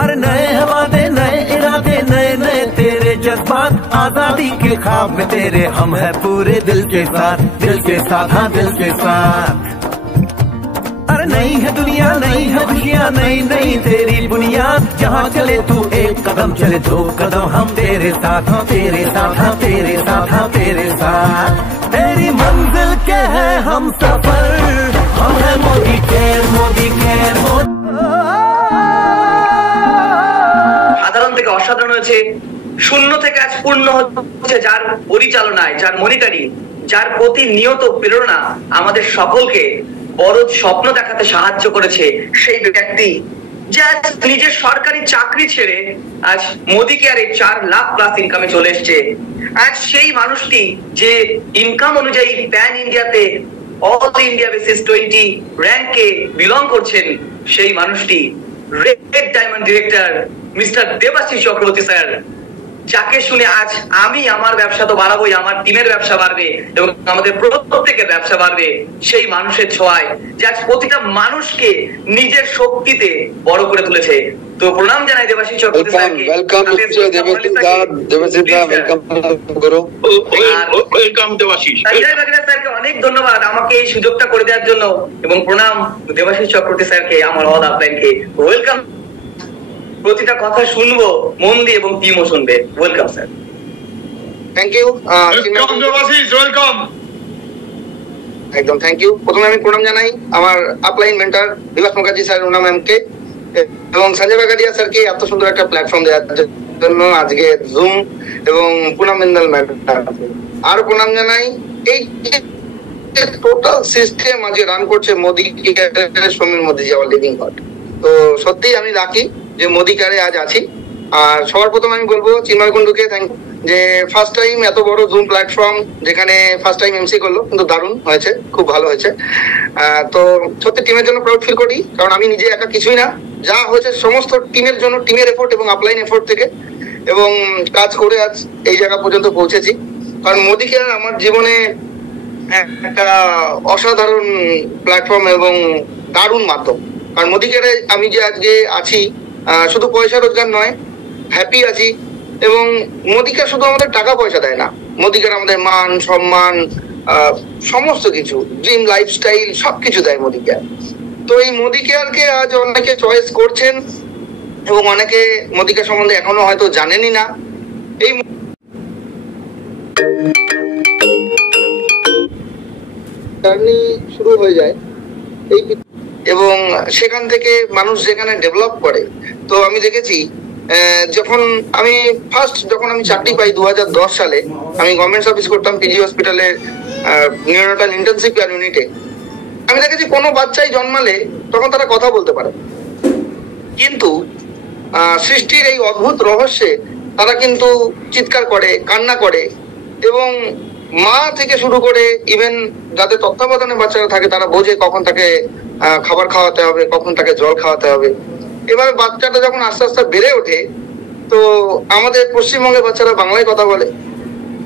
अरे नए वादे नए इरादे नए नए तेरे जज्बात, आजादी के ख्वाब में तेरे हम है पूरे दिल के साथ, दिल के साथ, हाँ दिल के साथ। अरे नई है दुनिया नई है खुशियाँ नई नई तेरी बुनियाद, जहाँ चले तू एक कदम चले दो कदम हम तेरे साथ, हाँ तेरे साथ, हाँ तेरे साथ, हाँ तेरे साथ। तेरी मंजिल के है हम सफर, हम है मोदी केयर मोदी केयर। সাধারণ থেকে অসাধারণ হয়েছে, শূন্য থেকে আজ পূর্ণ হচ্ছে যার পরিচালনায়, যার মনিটরিং, যার প্রতিনিয়ত প্রেরণা আমাদের সকলকে বড় স্বপ্ন দেখাতে সাহায্য করেছে সেই ব্যক্তি যে আজ নিজের সরকারি চাকরি ছেড়ে আজ মোদি কেয়ারে 4 লাখ প্লাস ইনকামে চলে এসছে। আজ সেই মানুষটি যে ইনকাম অনুযায়ী প্যান ইন্ডিয়াতে অল ইন্ডিয়া বেসিস 20 র্যাঙ্কে বিলং করছেন, সেই মানুষটি red diamond director mister Debashis Chakraborty sir, যাকে শুনে আজ আমি আমার ব্যবসা তো বাড়াবোই, আমার টিমের ব্যবসা বাড়বে এবং আমাদের প্রত্যেকের ব্যবসা বাড়বে সেই মানুষের ছোঁয়ায়, যে আজ প্রতিটা মানুষকে নিজের শক্তিতে বড় করে তুলেছে। তো প্রণাম জানাই দেবাশিস চক্রবর্তী স্যারকে। ওয়েলকাম দেবাশিস স্যারকে অনেক ধন্যবাদ আমাকে এই সুযোগটা করে দেওয়ার জন্য, এবং প্রণাম দেবাশিস চক্রবর্তী স্যারকে, আমার অল আপলাইনকে ওয়েলকাম। প্রতিটা কথা শুনবো মন দিয়ে এবং টিমও শুনবে। Welcome sir. Thank you welcome. একদম থ্যাংক ইউ। প্রথমে আমি প্রণাম জানাই আমার upline mentor Dibas Mukherjee sir, ওনা ম্যামকে এবং সঞ্জয় বাগাডিয়া স্যারকে এত সুন্দর একটা প্ল্যাটফর্ম দেওয়ার জন্য আজকে জুম, এবং পুনাম মিন্দাল ম্যাডাম আরো প্রণাম জানাই। এই টোটাল সিস্টেম আজকে রান করছে মোদি কেয়ারের সমীর মোদিজি, আওয়ার লিভিং গড। তো সত্যি আমি লাকি যে মোদি কেয়ারে আজ আছি। আর সবার প্রথমে আমি বলবো চিন্ময় কুন্ডুকে থ্যাংক, যে ফার্স্ট টাইম এত বড় জুম প্ল্যাটফর্ম যেখানে ফার্স্ট টাইম এমসি করলো, কিন্তু দারুণ হয়েছে, খুব ভালো হয়েছে। তো সত্যি টিমের জন্য প্রাউড ফিল করি, কারণ আমি নিজে একা কিছুই না, যা হয়েছে সমস্ত টিমের জন্য, টিমের এফোর্ট এবং আপলাইন এফোর্ট থেকে এবং কাজ করে আজ এই জায়গা পর্যন্ত পৌঁছেছি। কারণ মোদি কেয়ার আমার জীবনে একটা অসাধারণ প্ল্যাটফর্ম এবং দারুণ মাধ্যম। কারণ মোদি কেয়ারে আমি যে আজকে আছি, শুধু পয়সা রোজগার নয়, হ্যাপি আছি। এবং মোদি কেয়ার শুধু আমাদের টাকা পয়সা দেয় না, মোদি কেয়ার আমাদের মান সম্মান সমস্ত কিছু, ড্রিম লাইফস্টাইল সবকিছু দেয় মোদি কেয়ার। তো এই মোদি কেয়ারকে আজ অনেকে চয়েস করছেন এবং অনেকে মোদি কেয়ার সম্বন্ধে এখনো হয়তো জানেনই না। এই জার্নি শুরু হয়ে যায় এই, এবং সেখান থেকে মানুষ যেখানে ডেভেলপ করে। তো আমি দেখেছি যখন আমি চাকরি পাই 2010 সালে, আমি গভর্নমেন্ট সার্ভিস করতাম পিজি হসপিটালে নিউরোনাটাল ইন্টেনসিভ কেয়ার ইউনিটে। আমি দেখেছি কোনো বাচ্চাই জন্মালে তখন তারা কথা বলতে পারে, কিন্তু সৃষ্টির এই অদ্ভুত রহস্যে তারা কিন্তু চিৎকার করে, কান্না করে, এবং মা থেকে শুরু করে ইভেন যাদের তত্ত্বাবধানে বাচ্চারা থাকে তারা বোঝে কখন তাকে খাবার খাওয়াতে হবে, কখন তাকে জল খাওয়াতে হবে। এভাবে বাচ্চাটা যখন আস্তে আস্তে বেড়ে ওঠে, তো আমাদের পশ্চিমবঙ্গের বাচ্চারা বাংলায় কথা বলে,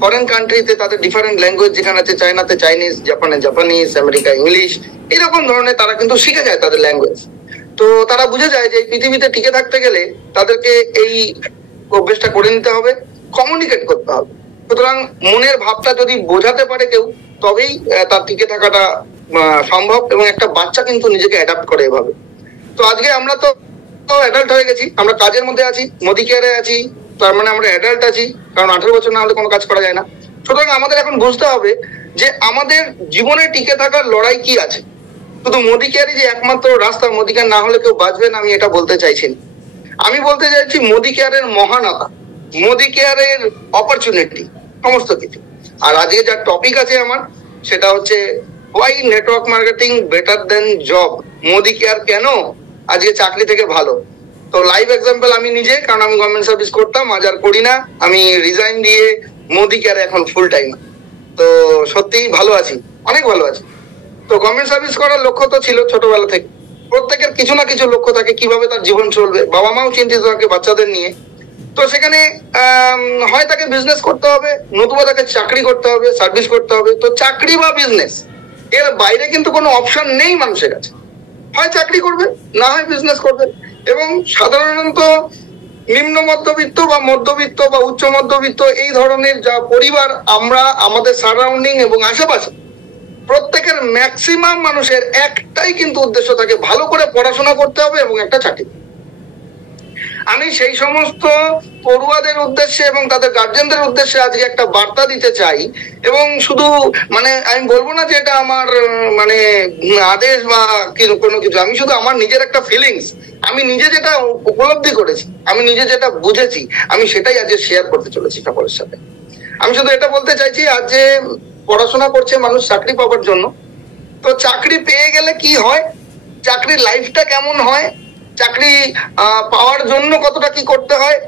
ফরেন কান্ট্রিতে তাদের ডিফারেন্ট ল্যাঙ্গুয়েজ যেখানে আছে, চায়নাতে চাইনিজ, জাপানে জাপানিজ, আমেরিকা ইংলিশ, এরকম ধরনের তারা কিন্তু শিখে যায় তাদের ল্যাঙ্গুয়েজ। তো তারা বুঝে যায় যে এই পৃথিবীতে টিকে থাকতে গেলে তাদেরকে এই অভ্যেসটা করে নিতে হবে, কমিউনিকেট করতে হবে। সুতরাং মনের ভাবটা যদি বোঝাতে পারে কেউ, তবেই তার টিকে থাকাটা সম্ভব, এবং একটা বাচ্চা কিন্তু নিজেকে অ্যাডাপ্ট করে এভাবে। তো আজকে আমরা তো অ্যাডাল্ট হয়ে গেছি, আমরা কাজের মধ্যে আছি, মোদি কেয়ারে আছি, তার মানে আমরা অ্যাডাল্ট আছি, কারণ 18 বছর না হলে কোনো কাজ করা যায় না। সুতরাং আমাদের এখন বুঝতে হবে যে আমাদের জীবনে টিকে থাকার লড়াই কি আছে। শুধু মোদি কেয়ারই যে একমাত্র রাস্তা, মোদি কেয়ার না হলে কেউ বাঁচবে না, আমি এটা বলতে চাইছি না। আমি বলতে চাইছি মোদি কেয়ারের মহানতা, মোদি কেয়ারের অপরচুনিটি, সমস্ত কিছু। আর আজকে যা টপিক আছে আমার, সেটা হচ্ছে why network marketing better than job, Modicare কেন আজকে চাকরি থেকে ভালো। তো লাইভ এক্সাম্পল আমি নিজে, কারণ আমি গভর্নমেন্ট সার্ভিস করতাম, আজ আর করি না, আমি রিজাইন দিয়ে মোদি কেয়ারে এখন ফুল টাইম। তো সত্যিই ভালো আছি, অনেক ভালো আছি। তো গভর্নমেন্ট সার্ভিস করার লক্ষ্য তো ছিল ছোটবেলা থেকে, প্রত্যেকের কিছু না কিছু লক্ষ্য থাকে কিভাবে তার জীবন চলবে, বাবা মাও চিন্তিত থাকে বাচ্চাদের নিয়ে। তো সেখানে হয় তাকে বিজনেস করতে হবে, নতুবা তাকে চাকরি করতে হবে, সার্ভিস করতে হবে। তো চাকরি বা বিজনেস, এর বাইরে কিন্তু কোনো অপশন নেই মানুষের কাছে। হয় চাকরি করবে, না হয় বিজনেস করবে। এবং সাধারণত নিম্ন মধ্যবিত্ত বা মধ্যবিত্ত বা উচ্চ মধ্যবিত্ত এই ধরনের যা পরিবার আমরা আমাদের সারাউন্ডিং এবং আশেপাশে প্রত্যেকের ম্যাক্সিমাম মানুষের একটাই কিন্তু উদ্দেশ্য থাকে, ভালো করে পড়াশোনা করতে হবে এবং একটা চাকরি। আমি সেই সমস্ত পড়ুয়াদের উদ্দেশ্যে এবং তাদের গার্জেনদের উদ্দেশ্যে আজকে একটা বার্তা দিতে চাই, এবং শুধু মানে আমি বলবো না যে এটা আমার মানে আদেশ বা কোনো কিছু, আমি শুধু আমার নিজের একটা ফিলিংস, আমি নিজে যেটা উপলব্ধি করেছি, আমি নিজে যেটা বুঝেছি, আমি সেটাই আজকে শেয়ার করতে চলেছি সকলের সাথে। আমি শুধু এটা বলতে চাইছি, আজ যে পড়াশোনা করছে মানুষ চাকরি পাওয়ার জন্য, তো চাকরি পেয়ে গেলে কি হয়, চাকরির লাইফটা কেমন হয়, চাকরি পাওয়ার জন্য কতটা কি করতে হয়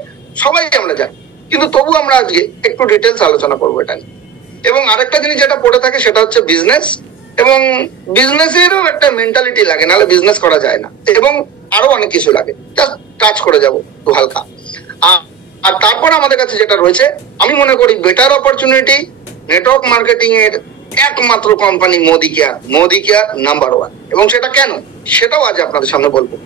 সবাই আমরা জানি, কিন্তু তবু আমরা আজকে একটু ডিটেলস আলোচনা করবো এটা নিয়ে। এবং আরেকটা জিনিস যেটা পড়ে থাকে সেটা হচ্ছে বিজনেস, এবং বিজনেসেরও একটা মেন্টালিটি লাগে, নাহলে বিজনেস করা যায় না, এবং আরো অনেক কিছু লাগে, জাস্ট টাচ করে যাবো একটু হালকা। আর তারপর আমাদের কাছে যেটা রয়েছে, আমি মনে করি বেটার অপরচুনিটি নেটওয়ার্ক মার্কেটিং এর একমাত্র কোম্পানি মোদি কেয়ার নাম্বার 1। এবং সেটা কেন, সেটাও আজ আপনাদের সামনে বলবো।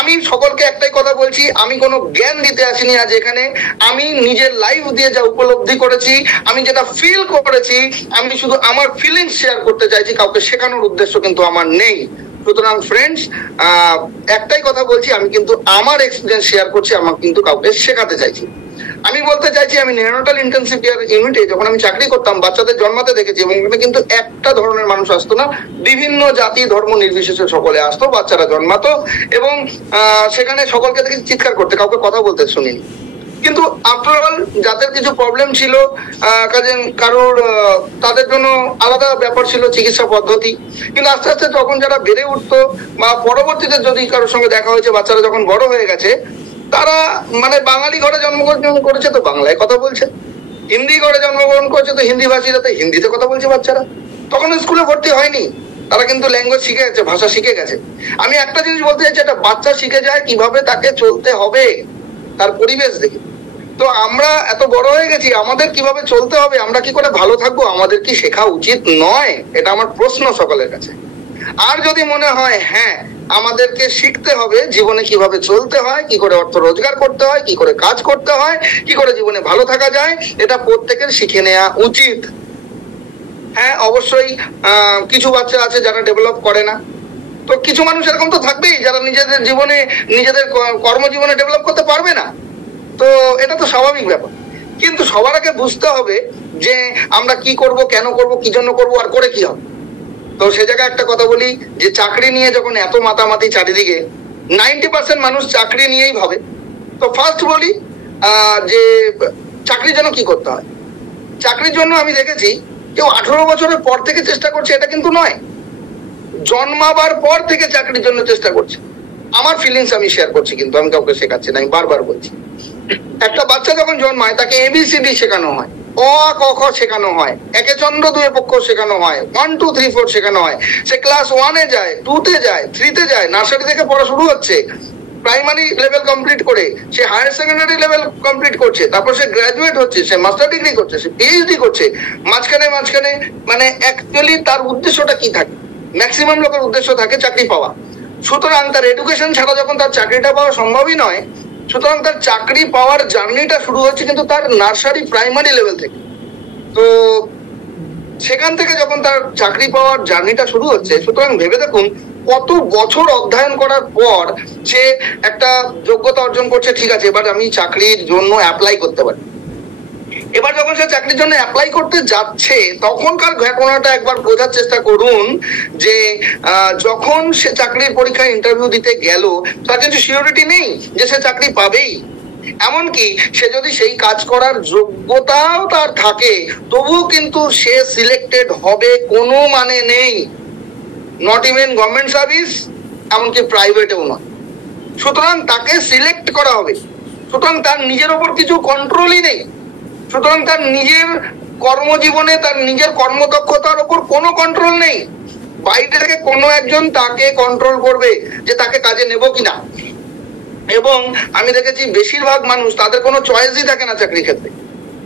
আমি সকলকে একটাই কথা বলছি, আমি কোনো জ্ঞান দিতে আসিনি আজ এখানে, আমি নিজের লাইফ দিয়ে যা উপলব্ধি করেছি, আমি যেটা ফিল করেছি, আমি শুধু আমার ফিলিংস শেয়ার করতে চাইছি, কাউকে শেখানোর উদ্দেশ্য কিন্তু আমার নেই। সুতরাং ফ্রেন্ডস, একটাই কথা বলছি, আমি কিন্তু আমার এক্সপিরিয়েন্স শেয়ার করছি, আমার কিন্তু কাউকে শেখাতে চাইছি। আমি বলতে চাইছি, আমি নেওনাটাল ইন্টেনসিভ কেয়ার ইউনিটে যখন আমি চাকরি করতাম, বাচ্চাদের জন্মাতে দেখেছি, এবং এখানে কিন্তু একটা ধরনের মানুষ আসতো না, বিভিন্ন জাতি ধর্ম নির্বিশেষে সকলে আসতো, বাচ্চারা জন্মাতো, এবং সেখানে সকলকে দেখেছি চিৎকার করতে, কাউকে কথা বলতে শুনিনি। কিন্তু আফটার অল যাদের কিছু প্রবলেম ছিল, কারোর তাদের জন্য আলাদা ব্যাপার ছিল চিকিৎসা পদ্ধতি, কিন্তু আস্তে আস্তে যখন যারা বেড়ে উঠতো বা পরবর্তীতে যদি কারোর সঙ্গে দেখা হয়েছে, বাচ্চারা যখন বড় হয়ে গেছে, তারা মানে বাঙালি ঘরে জন্মগ্রহণ করেছে তো বাংলায় কথা বলছে, হিন্দি ঘরে জন্মগ্রহণ করেছে তো হিন্দি ভাষীরা তো হিন্দিতে কথা বলছে বাচ্চারা, তখন স্কুলে ভর্তি হয়নি, তারা কিন্তু ল্যাঙ্গুয়েজ শিখে গেছে, ভাষা শিখে গেছে। আমি একটা জিনিস বলতে চাইছি, একটা বাচ্চা শিখে যায় কিভাবে তাকে চলতে হবে তার পরিবেশ দেখে। তো আমরা এত বড় হয়ে গেছি, আমাদের কিভাবে চলতে হবে, আমরা কি করে ভালো থাকবো, আমাদের কি শেখা উচিত নয়? এটা আমার প্রশ্ন সকলের কাছে। আর যদি মনে হয় হ্যাঁ আমাদেরকে শিখতে হবে জীবনে কিভাবে চলতে হয়, কি করে অর্থ রোজগার করতে হয়, কি করে কাজ করতে হয়, কি করে জীবনে ভালো থাকা যায়, এটা প্রত্যেকের শিখে নেওয়া উচিত। হ্যাঁ অবশ্যই কিছু বাচ্চা আছে যারা ডেভেলপ করে না, তো কিছু মানুষ এরকম তো থাকবেই যারা নিজেদের জীবনে নিজেদের কর্মজীবনে ডেভেলপ করতে পারবে না, তো এটা তো স্বাভাবিক ব্যাপার। কিন্তু সবার আগে বুঝতে হবে যে আমরা কি করব, কেন করব, কি জন্য করব, আর করে কি হবে। তো সে জায়গায় একটা কথা বলি যে চাকরি নিয়ে যখন এত মাতামাতি চারিদিকে, 90% মানুষ চাকরি নিয়েই ভাবে। তো ফার্স্ট বলি যে চাকরির জন্য কি করতে হয়। চাকরির জন্য আমি দেখেছি কেউ 18 বছরের পর থেকে চেষ্টা করছে, এটা কিন্তু নয়, জন্মাবার পর থেকে চাকরির জন্য চেষ্টা করছে। আমার ফিলিংস আমি শেয়ার করছি, কিন্তু আমি কাউকে শেখাচ্ছি না, আমি বারবার বলছি। একটা বাচ্চা যখন জন্মায় তাকে ABCD শেখানো হয়, অ ক খ শেখানো হয়, একে চন্দ্র দুয়ে পক্ষ শেখানো হয়, 1 2 3 4 শেখানো হয়। সে ক্লাস 1-এ যায়, 2-তে যায়, 3-তে যায়, নার্সারি থেকে পড়া শুরু হচ্ছে, প্রাইমারি লেভেল কমপ্লিট করে সে হায়ার সেকেন্ডারি লেভেল কমপ্লিট করছে, তারপর সে গ্রাজুয়েট হচ্ছে, সে মাস্টার ডিগ্রি করছে, সে PhD করছে। মাঝখানে মানে অ্যাকচুয়ালি তার উদ্দেশ্যটা কি থাকে? ম্যাক্সিমাম লোকের উদ্দেশ্য থাকে চাকরি পাওয়া। সুতরাং তার এডুকেশন ছাড়া যখন তার চাকরিটা পাওয়া সম্ভবই নয়, সুতরাং তার চাকরি পাওয়ার জার্নিটা শুরু হচ্ছে কিন্তু তার নার্সারি প্রাইমারি লেভেল থেকে। তো সেখান থেকে যখন তার চাকরি পাওয়ার জার্নিটা শুরু হচ্ছে, সুতরাং ভেবে দেখুন কত বছর অধ্যয়ন করার পর সে একটা যোগ্যতা অর্জন করছে, ঠিক আছে এবার আমি চাকরির জন্য অ্যাপ্লাই করতে পারি। এবার যখন সে চাকরির জন্য অ্যাপ্লাই করতে যাচ্ছে, তখনকার ঘটনাটা একবার বোঝার চেষ্টা করুন যে যখন সে চাকরির পরীক্ষায় ইন্টারভিউ দিতে গেল, তার কিছু সিওরিটি নেই যে সে চাকরি পাবেই। এমনকি সে যদি সেই কাজ করার যোগ্যতাও তার থাকে, তবুও কিন্তু সে সিলেক্টেড হবে কোনো মানে নেই, নট ইভেন গভর্নমেন্ট সার্ভিস, এমনকি প্রাইভেটেও নয়। সুতরাং তাকে সিলেক্ট করা হবে, সুতরাং তার নিজের ওপর কিছু কন্ট্রোলই নেই। সুতরাং তার নিজের কর্মজীবনে তার নিজের কর্মদক্ষতার ওপর কোনো কন্ট্রোল নেই। বাইরে থেকে কোনো একজন তাকে কন্ট্রোল করবে যে তাকে কাজে নেব কিনা। এবং আমি দেখেছি বেশিরভাগ মানুষ তাদের কোনো চয়েসই থাকে না চাকরির ক্ষেত্রে।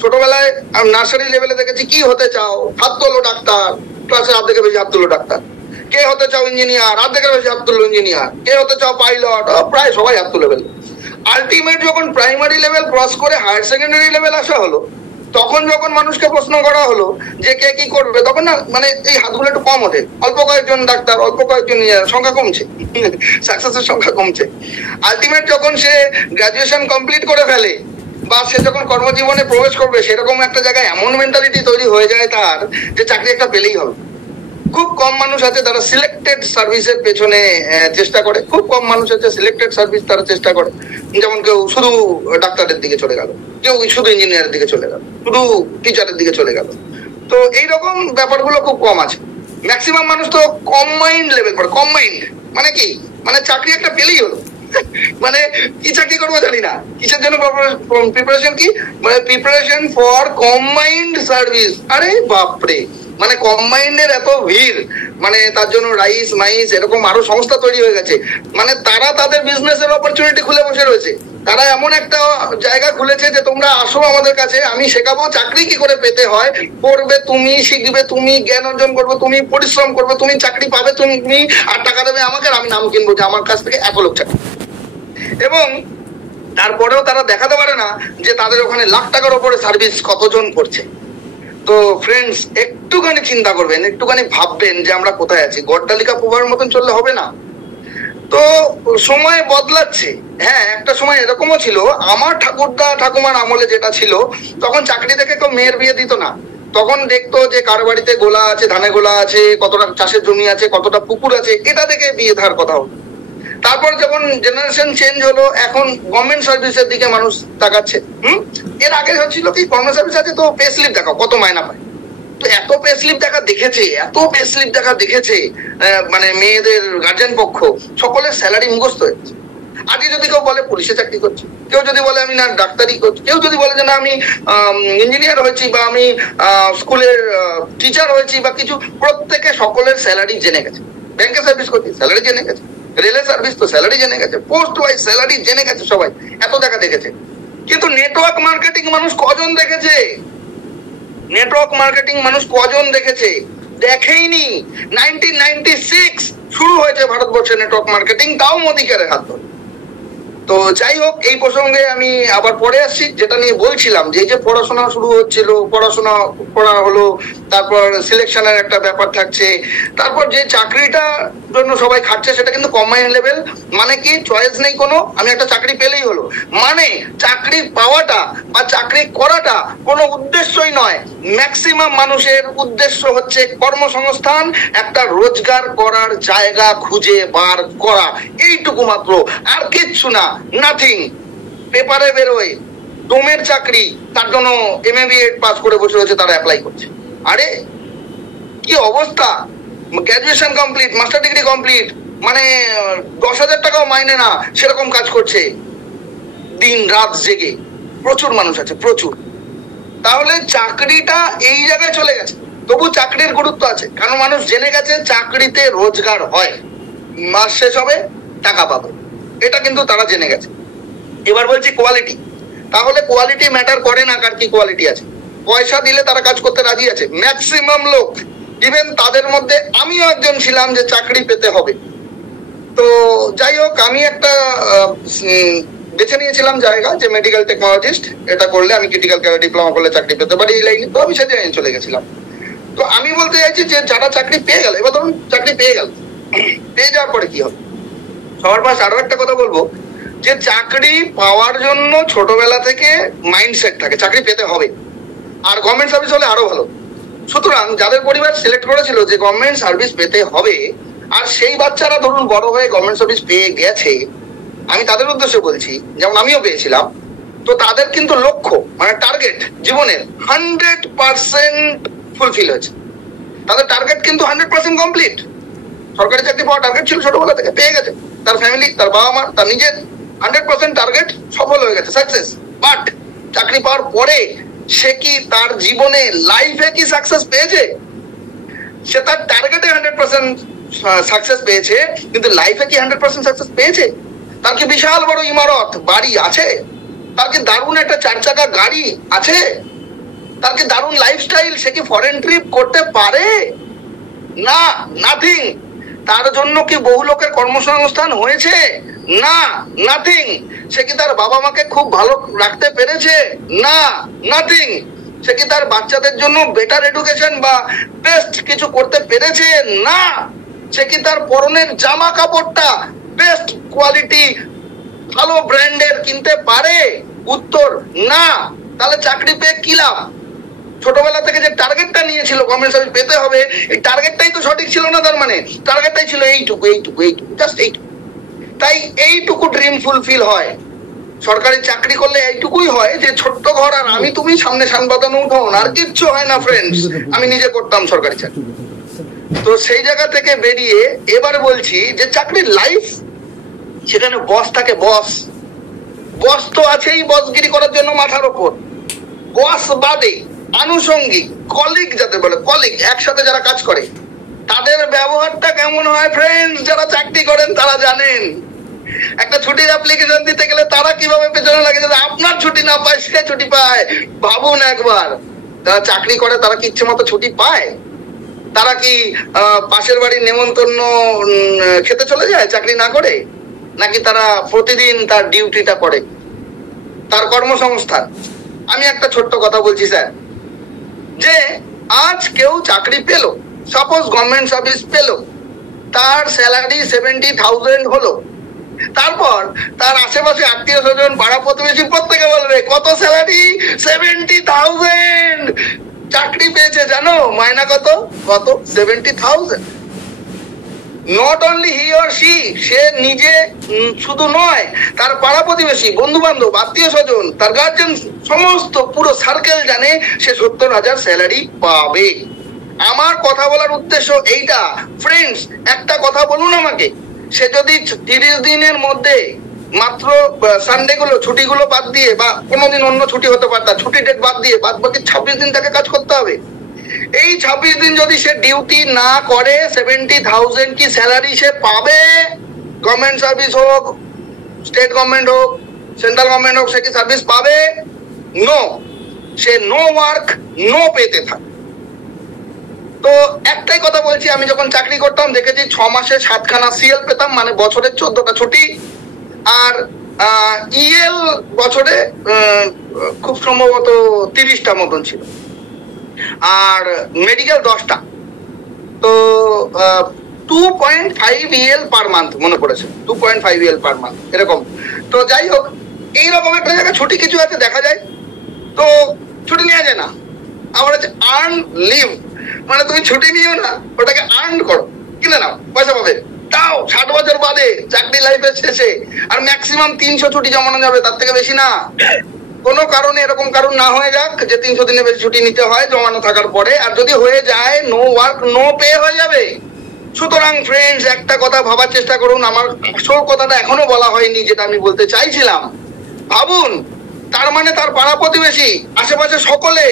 ছোটবেলায় নার্সারি লেভেলে দেখেছি কি হতে চাও, হাত তোলো ডাক্তার, ক্লাসে হাত থেকে বেশি হাত তোলো ডাক্তার। কে হতে চাও ইঞ্জিনিয়ার, অর্ধেকের বেশি হাত তুললো ইঞ্জিনিয়ার। কে হতে চাও পাইলট, প্রায় সবাই হাত তুলে ফেললো। আলটিমেট যখন প্রাইমারি লেভেল ক্রস করে হায়ার সেকেন্ডারি লেভেল আসা হলো, তখন যখন মানুষকে প্রশ্ন করা হলো যে কে কি করবে, তখন না মানে এই হাতগুলো একটু কম ওঠে। অল্প কয়েকজন ডাক্তার, অল্প কয়েকজন সংখ্যা কমছে, সাকসেসের সংখ্যা কমছে। আলটিমেট যখন সে গ্রাজুয়েশন কমপ্লিট করে ফেলে বা সে যখন কর্মজীবনে প্রবেশ করবে, সেরকম একটা জায়গায় এমন মেন্টালিটি তৈরি হয়ে যায় তার যে চাকরি একটা পেলেই হবে। খুব কম মানুষ আছে তারা সিলেক্টেড সার্ভিসের পেছনে চেষ্টা করে, খুব কম মানুষ আছে সিলেক্টেড সার্ভিস তারা চেষ্টা করে। যেমন কেউ শুধু ডাক্তারের দিকে চলে গেল, কেউ শুধু ইঞ্জিনিয়ারের দিকে চলে গেল, শুধু টিচারের দিকে চলে গেল। তো এইরকম ব্যাপারগুলো খুব কম আছে। ম্যাক্সিমাম মানুষ তো কম্বাইন্ড লেভেল করে। কম্বাইন্ড মানে কি, মানে চাকরি একটা পেলেই হলো। মানে কি চাকরি করবো জানি না, কিসের জন্য প্রিপারেশন, কি মানে প্রিপারেশন ফর কম্বাইন্ড সার্ভিস। আরে বাপরে, মানে কম্বাইন্ডের এত ভিড়, মানে তার জন্য রাইস মাইস এরকম আরো সংস্থা তৈরি হয়ে গেছে। মানে তারা তাদের বিজনেসের অপরচুনিটি খুলে বসে রয়েছে। তারা এমন একটা জায়গা খুলেছে যে তোমরা আসো আমাদের কাছে, আমি শেখাবো চাকরি কি করে পেতে হয়। পড়বে তুমি, শিখবে তুমি, জ্ঞান অর্জন করবে তুমি, পরিশ্রম করবে তুমি, চাকরি পাবে তুমি, আর টাকা দেবে আমাকে, আর আমি নাম কিনবো যে আমার কাছ থেকে এত লোক চাকরি। এবং তারপরেও তারা দেখাতে পারে না যে তাদের ওখানে লাখ টাকার উপরে সার্ভিস কতজন করছে। তো ফ্রেন্ডস, একটুখানি চিন্তা করবেন, একটুখানি ভাববেন যে আমরা কোথায় আছি। গড্ডালিকা প্রভাবের মতন চললে হবে না। তো সময় বদলাচ্ছে। হ্যাঁ, একটা সময় এরকমও ছিল, আমার ঠাকুরদা ঠাকুমার আমলে যেটা ছিল, তখন চাকরি থেকে কেউ মেয়ের বিয়ে দিত না। তখন দেখতো যে কার বাড়িতে গোলা আছে, ধানে গোলা আছে, কতটা চাষের জমি আছে, কতটা পুকুর আছে, এটা থেকে বিয়ে দেওয়ার কথা হতো। তারপর যখন জেনারেশন চেঞ্জ হলো, এখন গভর্নমেন্ট সার্ভিসের দিকে মানুষ তাকাচ্ছে। এর আগে হচ্ছিল কি, গভর্নমেন্ট সার্ভিস আছে তো পে স্লিপ দেখাও কত মায়না পায়। তো এত পে স্লিপ দেখা দেখেছে, এত পে স্লিপ দেখা দেখেছে, মানে মেয়েদের গার্জেন পক্ষ সকলের স্যালারি মুখস্থ হয়েছে। আগে যদি কেউ বলে পুলিশে চাকরি করছে, কেউ যদি বলে আমি না ডাক্তারি করছি, কেউ যদি বলে যে না আমি ইঞ্জিনিয়ার হয়েছি বা আমি স্কুলের টিচার হয়েছি বা কিছু, প্রত্যেকে সকলের স্যালারি জেনে গেছে। ব্যাংকে সার্ভিস করছি, স্যালারি জেনে গেছে। রেলে সার্ভিস তো স্যালারি জেনে গেছে। পোস্ট ওয়াইজ স্যালারি জেনে গেছে সবাই, এত দেখা দেখেছে। কিন্তু নেটওয়ার্ক মার্কেটিং মানুষ কজন দেখেছে? নেটওয়ার্ক মার্কেটিং মানুষ কজন দেখেছে? দেখেইনি। 1996 শুরু হয়েছে ভারতবর্ষে নেটওয়ার্ক মার্কেটিং, তাও মোদিকের হাত ধরে। তো যাই হোক, এই প্রসঙ্গে আমি আবার পরে আসছি, যেটা নিয়ে বলছিলাম যে এই যে পড়াশোনা শুরু হচ্ছিল, পড়াশোনা করা হলো, তারপর সিলেকশনের একটা ব্যাপার থাকছে, তারপর যে চাকরিটার জন্য সবাই খাটছে সেটা কিন্তু কম্বাইন্ড লেভেল। মানে কি, চয়েস নেই কোনো, আমি একটা চাকরি পেলেই হলো। মানে চাকরি পাওয়াটা বা চাকরি করাটা কোনো উদ্দেশ্যই নয়। ম্যাক্সিমাম মানুষের উদ্দেশ্য হচ্ছে কর্মসংস্থান, একটা রোজগার করার জায়গা খুঁজে বার করা, এইটুকু মাত্র, আর কিচ্ছু না, নাথিং। পেপারে বেরোয় ডোমের চাকরি, তার জন্য MA পাস করে বসে রয়েছে, তারা অ্যাপ্লাই করছে। আরে কি অবস্থা! Graduation complete, master degree complete, মানে 10,000 টাকাও মাইনে না সেরকম কাজ করছে দিন রাত জেগে। প্রচুর মানুষ আছে, প্রচুর। তাহলে চাকরিটা এই জায়গায় চলে গেছে। তবু চাকরির গুরুত্ব আছে, কারণ মানুষ জেনে গেছে চাকরিতে রোজগার হয়, মাস শেষ হবে টাকা পাবে, এটা কিন্তু তারা জেনে গেছে। এবার বলছি কোয়ালিটি। তাহলে কোয়ালিটি ম্যাটার করে না কার কি কোয়ালিটি আছে। পয়সা দিলে তারা কাজ করতে রাজি আছে ম্যাক্সিমাম লোক। ইভেন তাদের মধ্যে আমিও একজন ছিলাম যে চাকরি পেতে হবে। তো যাই হোক, আমি একটা বেছে নিয়েছিলাম জায়গা যে মেডিকেল টেকনোলজিস্ট, এটা করলে আমি ক্রিটিক্যাল কেয়ার ডিপ্লোমা করলে চাকরি পেতে পারি এই লাইনে। তো আমি সেটা চলে গেছিলাম। তো আমি বলতে চাইছি যে যারা চাকরি পেয়ে গেল, এবার ধরুন চাকরি পেয়ে গেল, পেয়ে যাওয়ার পরে কি হবে? সবার পাশে আরো একটা কথা বলবো যে চাকরি পাওয়ার জন্য ছোটবেলা থেকে মাইন্ডসেট থাকে চাকরি পেতে হবে, আর গভর্নমেন্ট সার্ভিস হলে আরো ভালো। সুতরাং যাদের পরিবার সিলেক্ট করেছিল যে গভর্নমেন্ট সার্ভিস পেতে হবে, আর সেই বাচ্চারা ধরুন বড় হয়ে গভর্নমেন্ট সার্ভিস পেয়ে গেছে, আমি তাদের উদ্দেশ্যে বলছি, যেমন আমিও পেয়েছিলাম। তো তাদের কিন্তু লক্ষ্য মানে টার্গেট জীবনের 100% ফুলফিল হয়েছে। তাদের টার্গেট কিন্তু 100% কমপ্লিট। সরকারি চাকরি পাওয়ার টার্গেট ছিল ছোটবেলা থেকে, পেয়ে গেছে। তার ফ্যামিলি, তার বাবা মা, তার নিজের 100% টার্গেট সফল হয়ে গেছে, সাকসেস। বাট চাকরি পাওয়ার পরে সে কি তার জীবনে লাইফে কি সাকসেস পেয়েছে? সে তার টার্গেটে 100% সাকসেস পেয়েছে, কিন্তু লাইফে কি 100% সাকসেস পেয়েছে? তার কি বিশাল বড় ইমারত বাড়ি আছে? তার কি দারুণ একটা 4 চাকা গাড়ি আছে? তার কি দারুণ লাইফস্টাইল? সে কি ফরেন ট্রিপ করতে পারে? না, নাথিং। তার জন্য কি বহু লোকের কর্মসংস্থান হয়েছে? না, নাথিং। সে কি তার বাবা মাকে খুব ভালো রাখতে পেরেছে? না, নাথিং। সে কি তার বাচ্চাদের জন্য বেটার এডুকেশন বা বেস্ট কিছু করতে পেরেছে? না। সে কি তার পরনের জামা কাপড়টা বেস্ট কোয়ালিটি ভালো ব্র্যান্ডের কিনতে পারে? উত্তর না। তাহলে চাকরি পেয়ে কি লাভ? ছোটবেলা থেকে যে টার্গেটটা নিয়েছিল গভর্নমেন্ট সার্ভিস পেতে হবে, এই টার্গেটটাই তো সঠিক ছিল না। তার মানে টার্গেটটাই ছিল এইটুকু, জাস্ট এইটুকু। তাই এইটুকু ড্রিম ফুলফিল হয়। সরকারি চাকরি করলে এইটুকুই হয় যে ছোট্ট ঘর আর আমি তুমি সামনে সান বাঁধানো উঠোন, আর কিচ্ছু হয় না ফ্রেন্ডস। আমি নিজে করতাম সরকারি চাকরি। তো সেই জায়গা থেকে বেরিয়ে এবার বলছি যে চাকরির লাইফ, সেখানে বস থাকে। বস তো আছেই বসগিরি করার জন্য মাথার ওপর। বস বাদে আনুষঙ্গিক কলিগ, যাতে বলে কলিগ, একসাথে যারা কাজ করে, তাদের ব্যবহারটা কেমন হয় ফ্রেন্ডস? যারা চাকরি করেন তারা জানেন। একটা ছুটির অ্যাপ্লিকেশন দিতে গেলে তারা কিভাবে পেছনে লাগে যাতে আপনার ছুটি না পায়, সে ছুটি পায়। ভাবুন একবার, যারা চাকরি করে তারা কি ইচ্ছে মতো ছুটি পায়? তারা কি পাশের বাড়ির নেমন্তন্ন খেতে চলে যায় চাকরি না করে? নাকি তারা প্রতিদিন তার ডিউটিটা করে, তার কর্মসংস্থান? আমি একটা ছোট্ট কথা বলছি স্যার, যে আজ কেউ চাকরি পেল, সাপোজ গভর্নমেন্ট সার্ভিস পেল, তার স্যালারি 70,000 হলো। তারপর তার আশেপাশে আত্মীয় স্বজন, পাড়া প্রতিবেশী প্রত্যেকে বলবে কত স্যালারি? 70,000। চাকরি পেয়েছে জানো? মায়না কত? 70,000। Not only he or she, সে নিজে শুধু নয়, তার পাড়া প্রতিবেশী, বন্ধু বান্ধব, আত্মীয় স্বজন, তার গার্জেন, সমস্ত পুরো সার্কেল জানে সে 70,000 স্যালারি পাবে। আমার কথা বলার উদ্দেশ্য এইটা ফ্রেন্ডস। একটা কথা বলুন আমাকে, সে যদি 30 দিনের মধ্যে মাত্র সানডে গুলো, ছুটিগুলো বাদ দিয়ে, বা কোনোদিন অন্য ছুটি হতে পারত, ছুটি ডেট বাদ দিয়ে বাদ বাকি 26 দিন তাকে কাজ করতে হবে। এই 26 দিন যদি সে ডিউটি না করে 70,000 কি স্যালারি সে পাবে? গভর্নমেন্ট সার্ভিস হোক, স্টেট গভর্নমেন্ট হোক, সেন্ট্রাল গভর্নমেন্ট হোক, সে কি সার্ভিস পাবে? নো। সে নো ওয়ার্ক নো পেতে থাকে। তো একটাই কথা বলছি, আমি যখন চাকরি করতাম দেখেছি 6 মাসে 7খানা সিএল পেতাম, মানে বছরে 14টা ছুটি। আর ইএল বছরে খুব সম্ভবত 30টা মতন ছিল, আর মেডিকেল 10টা। তো 2.5 EL পার মান্থ মনে পড়েছে, 2.5 EL পার মান্থ এরকম। তো যাই হোক, এইরকম একটা জায়গায় ছুটি কিছু আছে দেখা যায়, তো ছুটি নেওয়া যায় না। আবার হচ্ছে আর্ন লিভ, মানে তুমি ছুটি নিও না, ওটাকে আর্ন করো, কিনে নাও, পয়সা পাবে। তাও 60 বছর বাদে চাকরি লাইফের শেষে। আর ম্যাক্সিমাম 300 ছুটি জমানো যাবে, তার থেকে বেশি না। কোনো কারণে এরকম কারণ না হয়ে যাক যে 300 দিনের বেশি ছুটি নিতে হয় জমানো থাকার পরে, আর যদি হয়ে যায় নো ওয়ার্ক নো পে হয়ে যাবে। সুতরাং ফ্রেন্ডস, একটা কথা ভাবার চেষ্টা করুন, আমার আসল কথাটা এখনো বলা হয়নি যেটা আমি বলতে চাইছিলাম। ভাবুন, তার মানে তার পাড়া প্রতিবেশী, আশেপাশে সকলে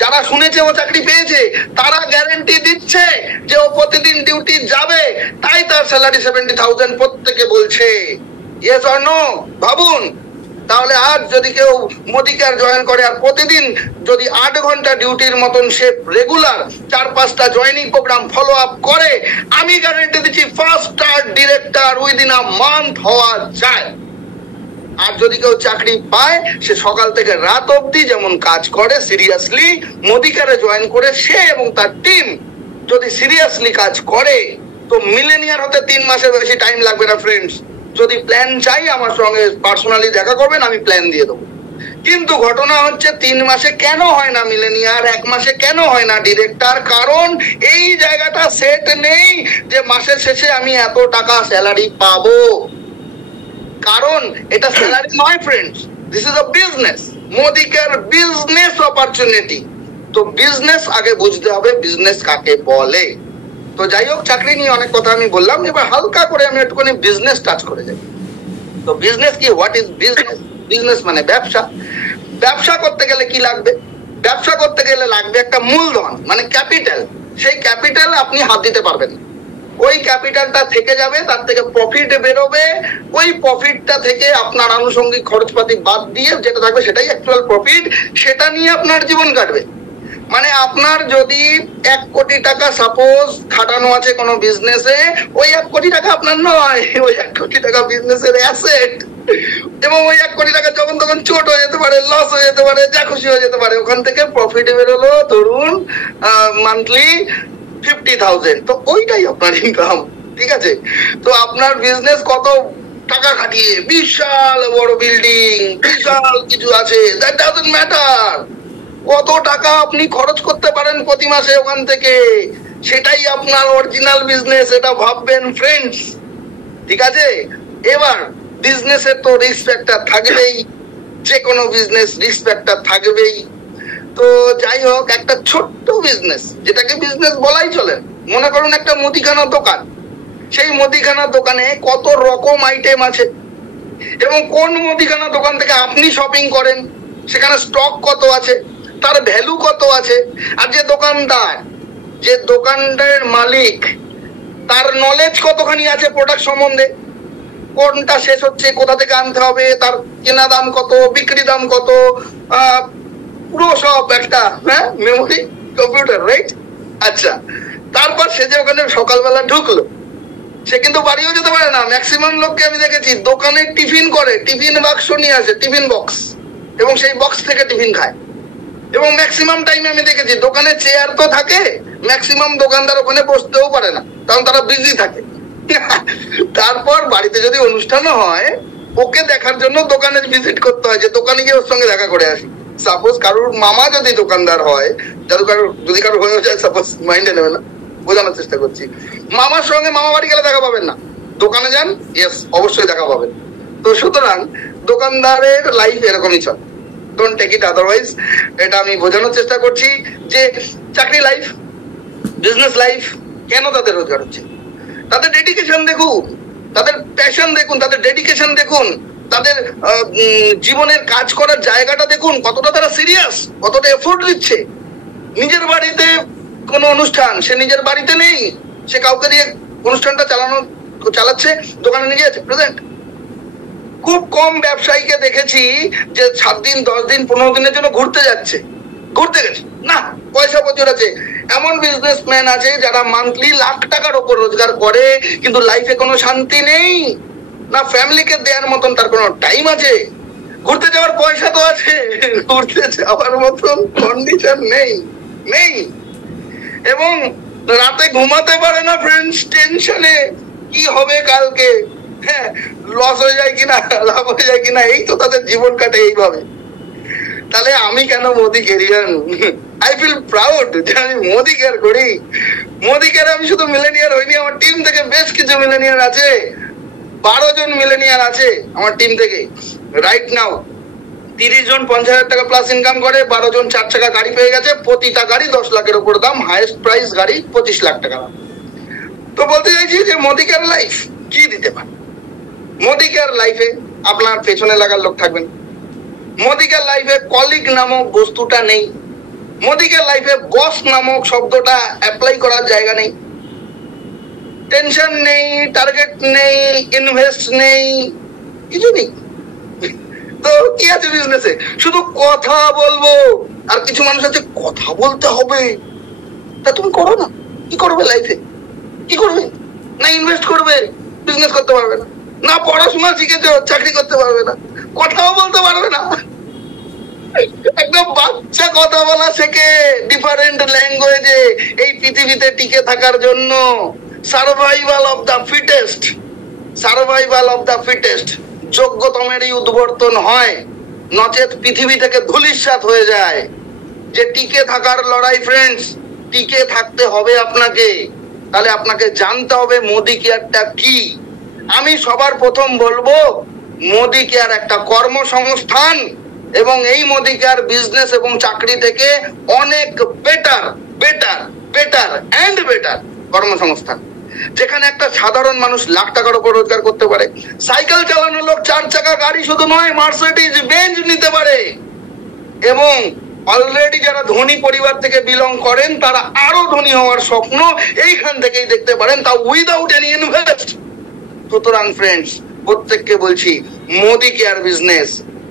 যারা শুনেছে ও চাকরি পেয়েছে, তারা গ্যারেন্টি দিচ্ছে যে ও প্রতিদিন ডিউটি যাবে, তাই তার স্যালারি 70,000 প্রত্যেকে বলছে। Yes or no? ভাবুন, তাহলে আজ যদি কেউ মোদিকার জয়েন করে আর প্রতিদিন যদি 8 ঘন্টা ডিউটির মতন সে রেগুলার 4-5টা জয়েনিং প্রোগ্রাম ফলো আপ করে, আমি গ্যারেন্টি দিচ্ছি first star director within a month হওয়া যায়। আর যদি কেউ চাকরি পায়, সে সকাল থেকে রাত অবধি যেমন কাজ করে সিরিয়াসলি, মোদিকারে জয়েন করে সে এবং তার টিম যদি সিরিয়াসলি কাজ করে, তো মিলেনিয়ার হতে 3 মাসের বেশি টাইম লাগবে না ফ্রেন্ডস। যদি প্ল্যান চাই আমার সঙ্গে পার্সোনালি দেখা করবেন, আমি প্ল্যান দিয়ে দেবো। কিন্তু ঘটনা হচ্ছে 3 মাসে কেন হয় না মিলেনিয়ার, 1 মাসে কেন হয় না ডিরেক্টর? কারণ এই জায়গাটা সেট নেই যে মাসের শেষে আমি এত টাকা স্যালারি পাবো। কারণ এটা স্যালারি নয় friends, this is a business, Modicare business opportunity. তো বিজনেস আগে বুঝতে হবে, বিজনেস কাকে বলে। তো যাই হোক, চাকরি নিয়ে অনেক কথা আমি বললাম, এবার হালকা করে আমি একটুখানি বিজনেস টাচ করে যাই। তো বিজনেস কি, হোয়াট ইজ বিজনেস? বিজনেস মানে ব্যবসা। ব্যবসা করতে গেলে কি লাগবে? ব্যবসা করতে গেলে লাগবে একটা মূলধন, মানে ক্যাপিটাল। সেই ক্যাপিটাল আপনি হাত দিতে পারবেন না, ওই ক্যাপিটালটা থেকে যাবে, তার থেকে প্রফিট বেরোবে, ওই প্রফিটটা থেকে আপনার আনুষঙ্গিক খরচপাতি বাদ দিয়ে যেটা থাকবে সেটাই অ্যাকচুয়াল প্রফিট, সেটা নিয়ে আপনার জীবন কাটবে। মানে আপনার যদি 1 কোটি টাকা সাপোজ খাটানো আছে কোনো বিজনেসে, ওই 1 কোটি টাকা আপনার নয়, ওই 1 কোটি টাকা বিজনেসের অ্যাসেট। এবং ওই 1 কোটি টাকা যখন তখন চোট হয়ে যেতে পারে, লস হয়ে যেতে পারে, যা খুশি হয়ে যেতে পারে। ওখান থেকে প্রফিট বেরোলো ধরুন মান্থলি 50,000, তো ওইটাই আপনার ইনকাম। ঠিক আছে, তো আপনার বিজনেস কত টাকা খাটিয়ে বিশাল বড় বিল্ডিং, বিশাল কিছু আছে, দ্যাট ডাজন্ট ম্যাটার। কত টাকা আপনি খরচ করতে পারেন প্রতি মাসে ওখান থেকে, সেটাই আপনার অরিজিনাল বিজনেস, এটা ভাববেন ফ্রেন্ডস। ঠিক আছে, এবার বিজনেসের তো রিস্ক ফ্যাক্টর থাকবেই, যে কোনো বিজনেস রিস্ক ফ্যাক্টর থাকবেই। তো যাই হোক, একটা ছোট্ট বিজনেস, যেটাকে বিজনেস বলাই চলে, মনে করুন একটা মুদিখানার দোকান। সেই মুদিখানার দোকানে কত রকম আইটেম আছে, এবং কোন মুদিখানার দোকান থেকে আপনি শপিং করেন, সেখানে স্টক কত আছে, তার ভ্যালু কত আছে, আর যে দোকানদারের মালিক, তার নলেজ কতখানি আছে প্রোডাক্ট সম্বন্ধে, কোনটা শেষ হচ্ছে, কোথা থেকে আনতে হবে, তার কেনা দাম কত, বিক্রি দাম কত, পুরো সব একটা মেমোরি কম্পিউটার, রাইট? আচ্ছা, তারপর সে যে ওখানে সকালবেলা ঢুকলো, সে কিন্তু বাড়িও যেতে পারে না। ম্যাক্সিমাম লোককে আমি দেখেছি দোকানে টিফিন করে, টিফিন বাক্স নিয়ে আসে, টিফিন বক্স, এবং সেই বক্স থেকে টিফিন খায়। এবং ম্যাক্সিমাম টাইমে আমি দেখেছি দোকানে চেয়ার তো থাকে, ম্যাক্সিমাম দোকানদার ওখানে বসতেও পারে না, কারণ তারা বিজি থাকে। তারপর বাড়িতে যদি অনুষ্ঠানও হয়, ওকে দেখার জন্য দোকানে ভিজিট করতে হয়, যে দোকানে গিয়ে ওর সঙ্গে দেখা করে আসি। সাপোজ কারোর মামা যদি দোকানদার হয়, যদি কারোর হয়ে যায়, সাপোজ মাইন্ডে নেবে না, বোঝানোর চেষ্টা করছি, মামার সঙ্গে মামা বাড়ি গেলে দেখা পাবেন না, দোকানে যান, ইয়েস অবশ্যই দেখা পাবেন। তো সুতরাং দোকানদারের লাইফ এরকমই চলে, ডোন্ট টেক ইট আদারওয়াইজ। এটা আমি বোঝানোর চেষ্টা করছি যে চাকরি লাইফ, বিজনেস লাইফ কেন তাদের রোজগার হচ্ছে, তাদের ডেডিকেশন দেখুন, তাদের প্যাশন দেখুন, তাদের ডেডিকেশন দেখুন, তাদের জীবনের কাজ করার জায়গাটা দেখুন, কতটা তারা সিরিয়াস, কতটা এফোর্ট দিচ্ছে। নিজের বাড়িতে কোনো অনুষ্ঠান, সে নিজের বাড়িতে নেই, সে কাউকে দিয়ে অনুষ্ঠানটা চালাচ্ছে, দোকানে নিজে আছে প্রেজেন্ট। খুব কম ব্যবসায়ীকে দেখেছি যে 7 দিন 10 দিন 15 দিনের জন্য ঘুরতে গেছে না, পয়সা প্রচুর আছে। এমন বিজনেসম্যান আছে যারা মান্থলি লাখ টাকার ওপর রোজগার করে, কিন্তু লাইফে কোনো শান্তি নেই, না ফ্যামিলিকে দেওয়ার মতন তার কোনো টাইম আছে, ঘুরতে যাওয়ার পয়সা তো আছে, ঘুরতে যাওয়ার মতন কন্ডিশন নেই। এবং রাতে ঘুমাতে পারে না ফ্রেন্ডস, টেনশনে কি হবে কালকে, হ্যাঁ লস হয়ে যায় কিনা, লাভ হয়ে যায় কিনা, এই তো তাদের জীবন কাটে এইভাবে। তাহলে আমি কেন মোদি কেরিয়ান? আই ফিল প্রাউড যে আমি মোদি কেয়ার করি। মোদি কেয়ার আমি শুধু মিলেনিয়ার হইনি, আমার টিম থেকে বেশ কিছু মিলেনিয়ার আছে, 12 জন মিলেনিয়ার আছে আমার টিম থেকে রাইট নাও। 30 জন 50,000 টাকা প্লাস ইনকাম করে, 12 জন 4 চাকা গাড়ি পেয়ে গেছে, প্রতিটা গাড়ি 10 লাখের উপর দাম, হাইয়েস্ট প্রাইস গাড়ি 25 লাখ টাকা দাম। তো বলতে চাইছি যে মোদি কেয়ার লাইফ কি দিতে পারে। মোদি কেয়ার লাইফে আপনার পেছনে লাগার লোক থাকবেন, মোদি কেয়ার লাইফে কলিগ নামক বস্তুটা নেই, মোদি কেয়ার লাইফে বস নামক শব্দটা অ্যাপ্লাই করার জায়গা নেই, টেনশন নেই, টার্গেট নেই, ইনভেস্ট নেই, কিছু নেই। তো কি আছে বিজনেসে? শুধু কথা বলবো। আর কিছু মানুষ আছে কথা বলতে হবে, তা তুমি করো না, কি করবে লাইফে, কি করবে? না ইনভেস্ট করবে, বিজনেস করতে পারবে না, না পড়াশোনা শিখেছো, চাকরি করতে পারবে না, কথাও বলতে পারবে না। একদম বাচ্চা কথা বলা শেখে ডিফারেন্ট ল্যাঙ্গুয়েজে এই পৃথিবীতে টিকে থাকার জন্য। Survival of the fittest, survival of the fittest, যোগ্যতমেরই উদ্বর্তন হয়, নচেত পৃথিবী থেকে ধূলিসাৎ হয়ে যায়। যে টিকে থাকার লড়াই ফ্রেন্ডস, টিকে থাকতে হবে আপনাকে। তাহলে আপনাকে জানতে হবে মোদি কেয়ারটা কি। আমি সবার প্রথম বলবো মোদি কেয়ার একটা কর্মসংস্থান, এবং এই মোদি কেয়ার বিজনেস এবং চাকরি থেকে অনেক বেটার কর্মসংস্থান, যেখানে একটা সাধারণ মানুষ লাখ টাকার উপর রোজগার করতে পারে। সাইকেল চালানো লোক 4 চাকা গাড়ি শুধু নয়, মার্সিডিজ বেঞ্জ নিতে পারে। এবং অলরেডি যারা ধনী পরিবার থেকে বিলং করেন, তারা আরো ধনী হওয়ার স্বপ্ন এইখান থেকেই দেখতে পারেন, তা উইদাউট এনি ইনভেস্ট। সুতরাং ফ্রেন্ডস, প্রত্যেককে বলছি মোদি কেয়ার বিজনেস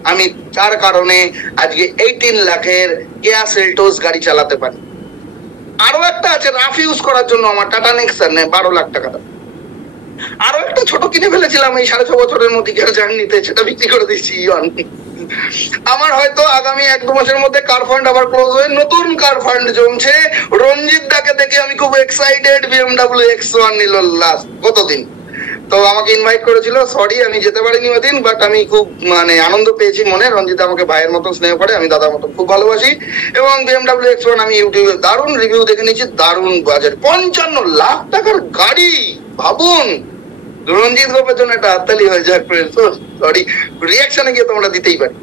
আমি যার কারণে আজকে 18 লাখের কেয়া সেল্টোস গাড়ি চালাতে পারি। আরো একটা আছে রাফ ইউজ করার জন্য, আমার টাটা নেক্সন 12 লাখ টাকা। আরো একটা ছোট কিনে ফেলেছিলাম এই 6.5 বছরের মধ্যে জার্নিতে, সেটা বিক্রি করে দিচ্ছি। আমার হয়তো আগামী 1-2 মাসের মধ্যে কার ফান্ড আবার ক্লোজ হয়ে নতুন কার ফান্ড জমছে। রঞ্জিত দাকে দেখে আমি খুব এক্সাইটেড, BMW X1 নিল লাস্ট কতদিন, তো আমাকে ইনভাইট করেছিল। সরি আমি যেতে পারিনি ওদিন, বাট আমি খুব আনন্দ পেয়েছি মনে। রঞ্জিত আমাকে ভাইয়ের মতো স্নেহ করে, আমি দাদার মতো খুব ভালোবাসি। এবং BMW X1 আমি ইউটিউবে দারুণ রিভিউ দেখে নিচ্ছি, দারুণ বাজেট, 55 লাখ টাকার গাড়ি। ভাবুন, রঞ্জিত গোপের জন্য একটা হাততালি হয়ে যায় ফ্রেন্ডস। সরি, রিয়াকশনে গিয়ে তোমরা দিতেই পারি।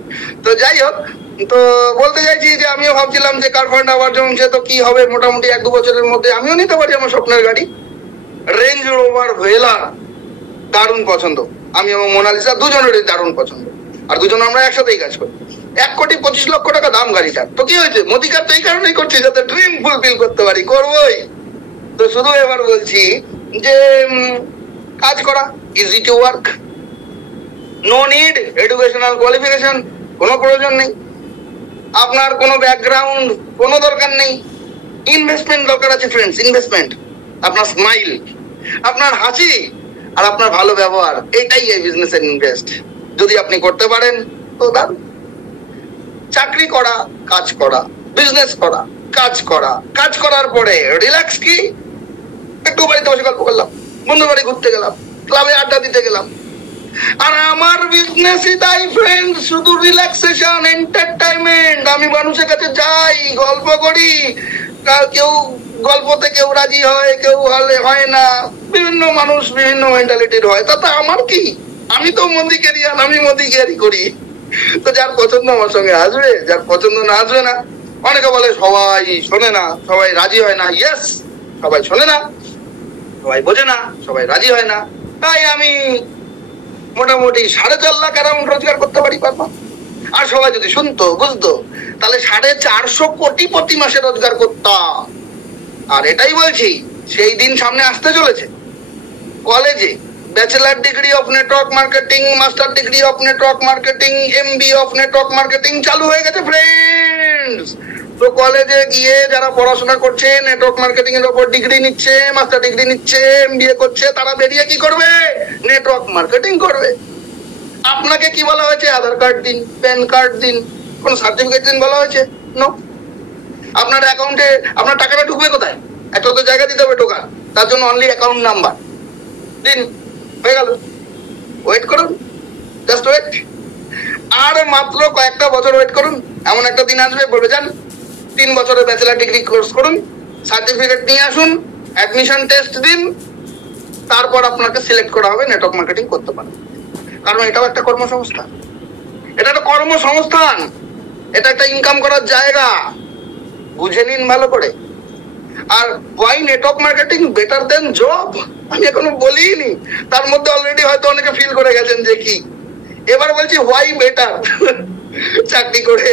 তো যাই হোক, তো বলতে চাইছি যে আমিও ভাবছিলাম যে কার ফান্ড আবার জমছে, তো কি হবে, মোটামুটি 1-2 বছরের মধ্যে আমিও নিতে পারি আমার স্বপ্নের গাড়ি রেঞ্জ রোভার ভেলার। দারুণ পছন্দ, আমি এবং মোনালিসা দুজনেরই দারুণ পছন্দ, আর দুজন আমরা একসাথেই কাজ করি। 1,25,00,000 টাকা দাম গাড়িটা। তো কি হয়েছে, মোদিকার তো এই কারণেই করছি যাতে ড্রিম ফুলফিল করতে পারি, করবোই। তো শুধু এবার বলছি যে কাজ করা, easy to work, no need educational qualification, কোনো প্রয়োজন নেই, আপনার কোনো ব্যাকগ্রাউন্ড কোনো দরকার নেই। ইনভেস্টমেন্ট দরকার আছে ফ্রেন্ডস, ইনভেস্টমেন্ট, আপনার স্মাইল, আপনার হাসি আর আপনার ভালো ব্যবহার, এইটাই এই বিজনেসের ইনভেস্ট। যদি আপনি করতে পারেন তো দারুণ। চাকরি করা, কাজ করা, বিজনেস করা, কাজ করা, কাজ করার পরে রিল্যাক্স কি, একটু বাড়িতে বসে গল্প করলাম, বন্ধু বাড়ি ঘুরতে গেলাম, ক্লাবে আড্ডা দিতে গেলাম। আর আমার বিজনেসই তাই ফ্রেন্ড, শুধু রিল্যাক্সেশন, এন্টারটেইনমেন্ট। আমি মানুষের কাছে যাই, গল্প করি, কেউ গল্পতে কেউ রাজি হয়, কেউ হয় না, বিভিন্ন মানুষ বিভিন্ন মেন্টালিটির হয়, তাতে আমার কি, আমি তো মোদি ক্যারিয়ার, আমি মোদি ক্যারি করি। তো যার পছন্দ আমার সঙ্গে আসবে, যার পছন্দ না আসবে না। অনেকে বলে সবাই শোনে না, সবাই রাজি হয় না। ইয়েস, সবাই শোনে না, সবাই বোঝে না, সবাই রাজি হয় না। তাই আমি মোটামুটি 4.5 লাখ অ্যারাউন্ড রোজগার করতে পারবো। আর সবাই যদি শুনতো বুঝতো, তাহলে 450 কোটি প্রতি মাসে রোজগার করতাম। আর এটাই বলছি, সেই দিন সামনে আসতে চলেছে। কলেজে bachelor degree of network marketing, master degree of network marketing, MBA of network marketing চালু হয়ে গেছে ফ্রেন্ডস। তো কলেজে গিয়ে যারা পড়াশোনা করছে, নেটওয়ার্ক মার্কেটিং এর উপর ডিগ্রি নিচ্ছে, মাস্টার ডিগ্রি নিচ্ছে, MBA করছে, তারা বেরিয়ে কি করবে, নেটওয়ার্ক মার্কেটিং করবে। আপনাকে কি বলা হয়েছে, আধার কার্ড দিন, প্যান কার্ড দিন, কোন সার্টিফিকেট দিন বলা হয়েছে? নো। আপনার অ্যাকাউন্টে আপনার টাকাটা ঢুকবে কোথায়, একটা তো জায়গা দিতে হবে ঢোকার, তার জন্য অনলি অ্যাকাউন্ট নাম্বার দিন, হয়ে গেল। ওয়েট করুন, জাস্ট ওয়েট। আর মাত্র কয়েকটা বছর ওয়েট করুন, এমন একটা দিন আসবে বলবে যান 3 বছরের ব্যাচেলার ডিগ্রি কোর্স করুন, সার্টিফিকেট নিয়ে আসুন, অ্যাডমিশন টেস্ট দিন, তারপর আপনাকে সিলেক্ট করা হবে নেটওয়ার্ক মার্কেটিং করতে পারেন। কারণ এটাও একটা কর্মসংস্থান, এটা একটা কর্মসংস্থান, এটা একটা ইনকাম করার জায়গা, বুঝে নিন ভালো করে। আর why network marketing better than job, আমি এখনো বলিনি, তার মধ্যে অলরেডি হয়তো অনেকে ফিল করে গেছেন যে কি। এবার বলছি হোয়াই বেটার। চাকরি করে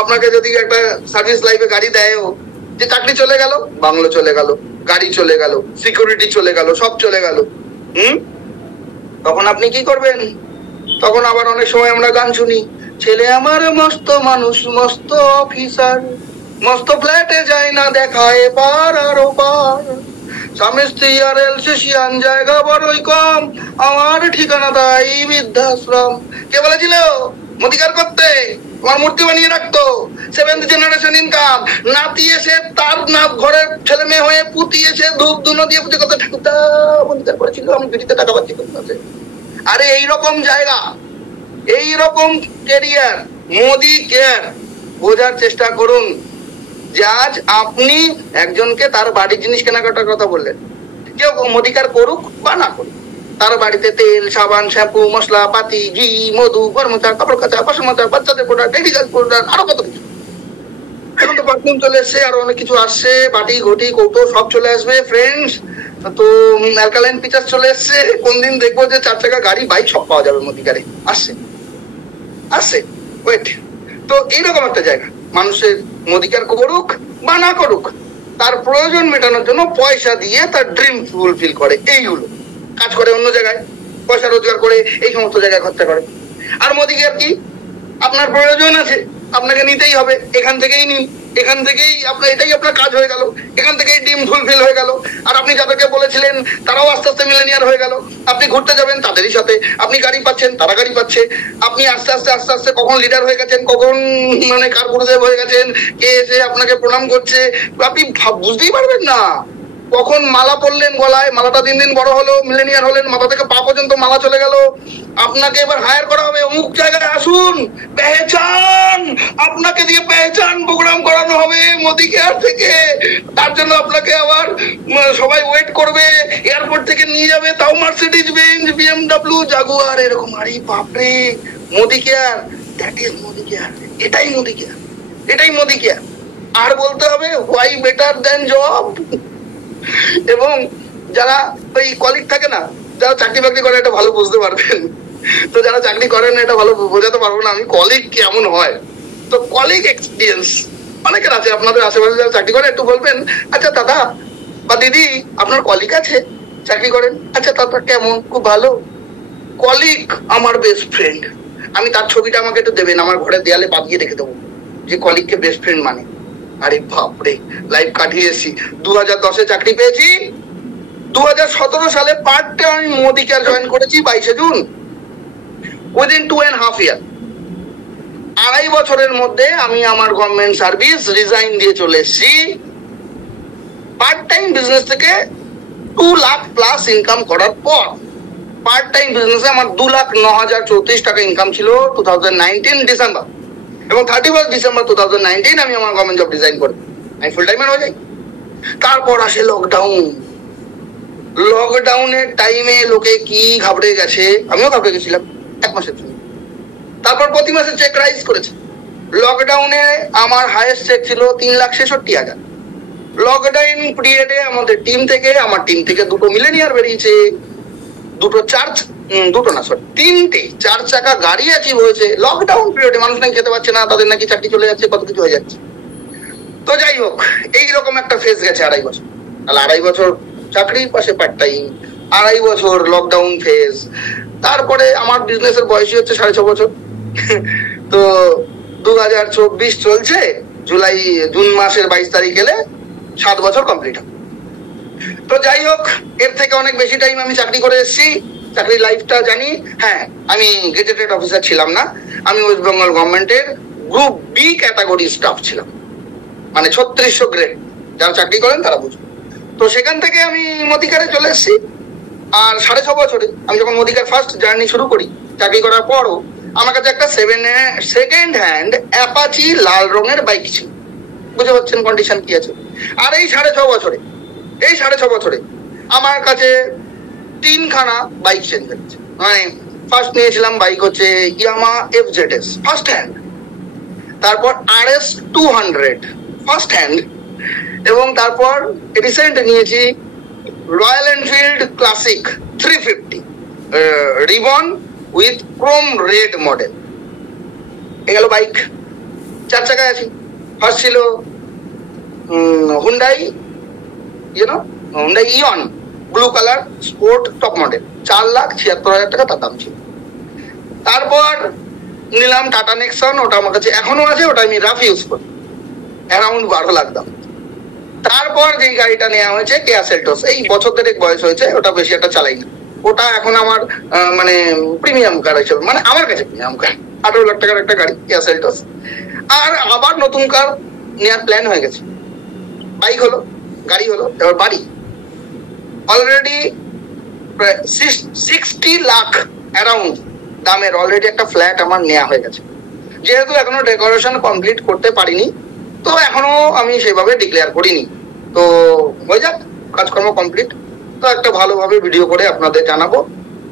আপনাকে যদি একটা সার্ভিস লাইফে গাড়ি দেয়, যে চাকরি চলে গেল, বাংলো চলে গেল, গাড়ি চলে গেল, সিকিউরিটি চলে গেল, সব চলে গেল, তখন আপনি কি করবেন? তখন আবার অনেক সময় আমরা গান শুনি, ছেলে আমার মস্ত মানুষ, মস্ত অফিসার, মস্ত ফ্ল্যাটে যায় না দেখায় পার আর ওপার, স্বামী স্ত্রী আর এলসিসিয়ান জায়গা বড়ই কম, আমার ঠিকানা তাই বৃদ্ধাশ্রম। কে বলেছিল মদিকার করতে? তোমার মূর্তি বানিয়ে রাখতো, 7th জেনারেশন ইনকাম, নাতি এসে তার না ঘরের ছেলে মেয়ে হয়ে পুতি এসে ধূপ ধুনো দিয়ে পুজো করতে ঠাকুরদা মদিকার করেছিল, আমি বিড়িতে টাকা পাচ্ছি করতে। আরে এইরকম জায়গা, এইরকম ক্যারিয়ার, মোদি কেয়ার। বোঝার চেষ্টা করুন যে আজ আপনি একজনকে তার বাড়ির জিনিস কেনাকাটার কথা বললেন, কেউ মোদিকার করুক বা না করুক, তার বাড়িতে তেল, সাবান, শ্যাম্পু, মশলা পাতি, ঘি, মধু, গরমচা, কাপড় কাচা, বাসন মাজা, বাচ্চাদের প্রোডাক্ট, টেডিকাল প্রোডাক্ট, আরো কত কিছু। এখন তো পারফিউম চলে এসছে, আরো অনেক কিছু আসছে, বাটি ঘটি কৌটো সব চলে আসবে ফ্রেন্ডস। তো অ্যালকালাইন পিকচার চলে এসছে, কোন দিন দেখবো যে 4 চাকা গাড়ি, বাইক সব পাওয়া যাবে মোদিকারে। আসছে আসছে, ওয়েট। তো এইরকম একটা জায়গা, মানুষের মোদিকার করুক বা না করুক, তার প্রয়োজন মেটানোর জন্য পয়সা দিয়ে তার ড্রিম ফুলফিল করে। এইগুলো কাজ করে অন্য জায়গায়, পয়সা রোজগার করে এই সমস্ত জায়গায় খরচা করে। আর মোদিকার কি, আপনার প্রয়োজন আছে, আপনাকে নিতেই হবে, এখান থেকেই নিন, এখান থেকেই আপনার, এটাই আপনার কাজ হয়ে গেল, এখান থেকেই ডিম ফুলফিল হয়ে গেল। আর আপনি যাদেরকে বলেছিলেন তারাও আস্তে আস্তে মিলেনিয়ার হয়ে গেল। আপনি ঘুরতে যাবেন তাদেরই সাথে, আপনি গাড়ি পাচ্ছেন, তারা গাড়ি পাচ্ছে। আপনি আস্তে আস্তে আস্তে আস্তে কখন লিডার হয়ে গেছেন, কখন মানে কার গুরুদেব হয়ে গেছেন, কে এসে আপনাকে প্রণাম করছে আপনি বুঝতেই পারবেন না। কখন মালা পরলেন গলায়, মালাটা দিন দিন বড় হলো, মিলেনিয়ার হলেন, মাথা থেকে পা পর্যন্ত মালা চলে গেল। আপনাকে এবার হায়ার করা হবে, অমুক জায়গায় আসুন, পেহচান, আপনাকে দিয়ে পেহচান প্রোগ্রাম করানো হবে মোদি কেয়ার থেকে। তার জন্য আপনাকে আবার সবাই ওয়েট করবে, এয়ারপোর্ট থেকে নিয়ে যাবে, তাও মার্সিডিজ বেঞ্জ, BMW, জাগুয়ার, এরকম। আরে বাপরে, Modi care, that is Modi care, এটাই মোদি কেয়ার, এটাই মোদি কেয়ার। আর বলতে হবে হোয়াই বেটার দেন জব। এবং যারা ওই কলিগ থাকে না, যারা চাকরি বাকরি করে এটা ভালো বুঝতে পারবেন। তো যারা চাকরি করেন এটা ভালো বোঝাতে পারবো না আমি কলিগ কেমন হয়। তো কলিগ এক্সপিরিয়েন্স অনেকের আছে, আপনাদের আশেপাশে যারা চাকরি করে একটু বলবেন, আচ্ছা দাদা বা দিদি আপনার কলিগ আছে চাকরি করেন, আচ্ছা দাদা কেমন, খুব ভালো। কলিগ আমার বেস্ট ফ্রেন্ড, আমি তার ছবিটা আমাকে একটু দেবেন, আমার ঘরের দেয়ালে বাঁধিয়ে রেখে দেবো যে কলিগকে বেস্ট ফ্রেন্ড মানে। আরে বাপরে, লাইফ কাটিয়ে এসেছি। 2010-এ চাকরি পেয়েছি, 2017 সালে পার্ট টাইম আমি মোদি কেয়ার জয়েন করেছি 22 জুন। উইদিন 2.5 ইয়ার, 2.5 বছরের মধ্যে আমি আমার গভর্নমেন্ট সার্ভিস রিজাইন দিয়ে চলে এসেছি। পার্ট টাইম বিজনেস থেকে 2 লাখ প্লাস ইনকাম করার পর, পার্ট টাইম বিজনেসে আমার 2,09,034 টাকা ইনকাম ছিল 2019 ডিসেম্বর, এবং 31 ডিসেম্বর 2019 আমি আমার গভর্নমেন্ট জব রিজাইন করি, আমি ফুল টাইমার হয়ে যাই। তারপর আসে লকডাউন। লকডাউনের টাইমে লোকে কি ঘাবড়ে গেছে, আমিও ঘাবড়ে গেছিলাম 1 মাসের জন্য। তারপর প্রতি মাসে চেক রাইজ করেছে। লকডাউনে আমার হাইয়েস্ট চেক ছিল 3,66,000। লকডাউন পিরিয়ডে আমাদের টিম থেকে, আমার টিম থেকে 2টো মিলেনিয়ার বেরিয়েছে, 3টে 4 চাকা গাড়ি অ্যাচিভ হয়েছে। লকডাউন পিরিয়ডে মানুষ নাকি খেতে পারছে না, তাদের নাকি চাকরি চলে যাচ্ছে, কত কিছু হয়ে যাচ্ছে। তো যাই হোক, এইরকম একটা ফেজ গেছে 2.5 বছর। তাহলে 2.5 বছর চাকরির পাশে পার্ট টাইম, 2.5 বছর লকডাউন ফেজ। তারপরে আমার বিজনেসের বয়সই হচ্ছে 6.5 বছর। তো 2024 চলছে, জুন মাসের 22 তারিখ এলে 7 বছর কমপ্লিট হবে। তো যাই হোক, এর থেকে অনেক বেশি টাইম আমি চাকরি করে এসেছি, চাকরির লাইফটা জানি। হ্যাঁ, আমি গেজেটেড অফিসার ছিলাম না, আমি ওয়েস্ট বেঙ্গল গভর্নমেন্টের গ্রুপ বি ক্যাটাগরি স্টাফ ছিলাম, মানে 3600 গ্রেড। যারা চাকরি করেন তারা বুঝবেন। তো সেখান থেকে আমি মোদিকারে চলে এসেছি। আর 6.5 বছরে আমি যখন মোদিকার ফার্স্ট জার্নি শুরু করি, চাকরি করার পরও আমার কাছে একটা সেকেন্ড হ্যান্ড অ্যাপাচি লাল রঙের বাইক ছিল। বুঝতে পারছেন কন্ডিশন কি আছে। আর এই 6.5 বছরে আমার কাছে 3খানা বাইক চেঞ্জ হয়েছে। মানে ফার্স্ট নিয়েছিলাম বাইক হচ্ছে ইয়ামা FZS ফার্স্ট হ্যান্ড, তারপর RS 200 ফার্স্ট হ্যান্ড, এবং তারপর রিসেন্ট নিয়েছি Royal Enfield classic 350 ribbon with chrome red model. এগুলো বাইক 4 চাকায় আছি। ফার্স্ট ছিল Hyundai Eon blue colour sport top model, 4,76,000 টাকা তার দাম ছিল। তারপর নিলাম টাটা নেক্সন, ওটা আমার কাছে এখনো আছে, ওটা আমি রাফ ইউজ করি, অ্যারাউন্ড 12 লাখ দাম। তারপর যে গাড়িটা নেওয়া হয়েছে কেয়া সেলটোস, এই বছর 1.5 বয়স হয়েছে, ওটা বেশি একটা চালাই না। ওটা এখন আমার মানে প্রিমিয়াম কার হিসেবে, মানে আমার কাছে প্রিমিয়াম কার, 18 লাখ টাকার একটা গাড়ি কেয়া সেলটোস। আর আবার নতুন কার নেওয়ার প্ল্যান হয়ে গেছে। বাইক হলো, গাড়ি হলো, এবার বাড়ি। অলরেডি 60 লাখ অ্যারাউন্ড দামের অলরেডি একটা ফ্ল্যাট আমার নেওয়া হয়ে গেছে। যেহেতু এখনো ডেকোরেশন কমপ্লিট করতে পারিনি, তো এখনো আমি সেভাবে ডিক্লেয়ার করিনি। তো হয়ে যাক, কাজকর্ম কমপ্লিট, তো একটা ভালোভাবে ভিডিও করে আপনাদের জানাবো।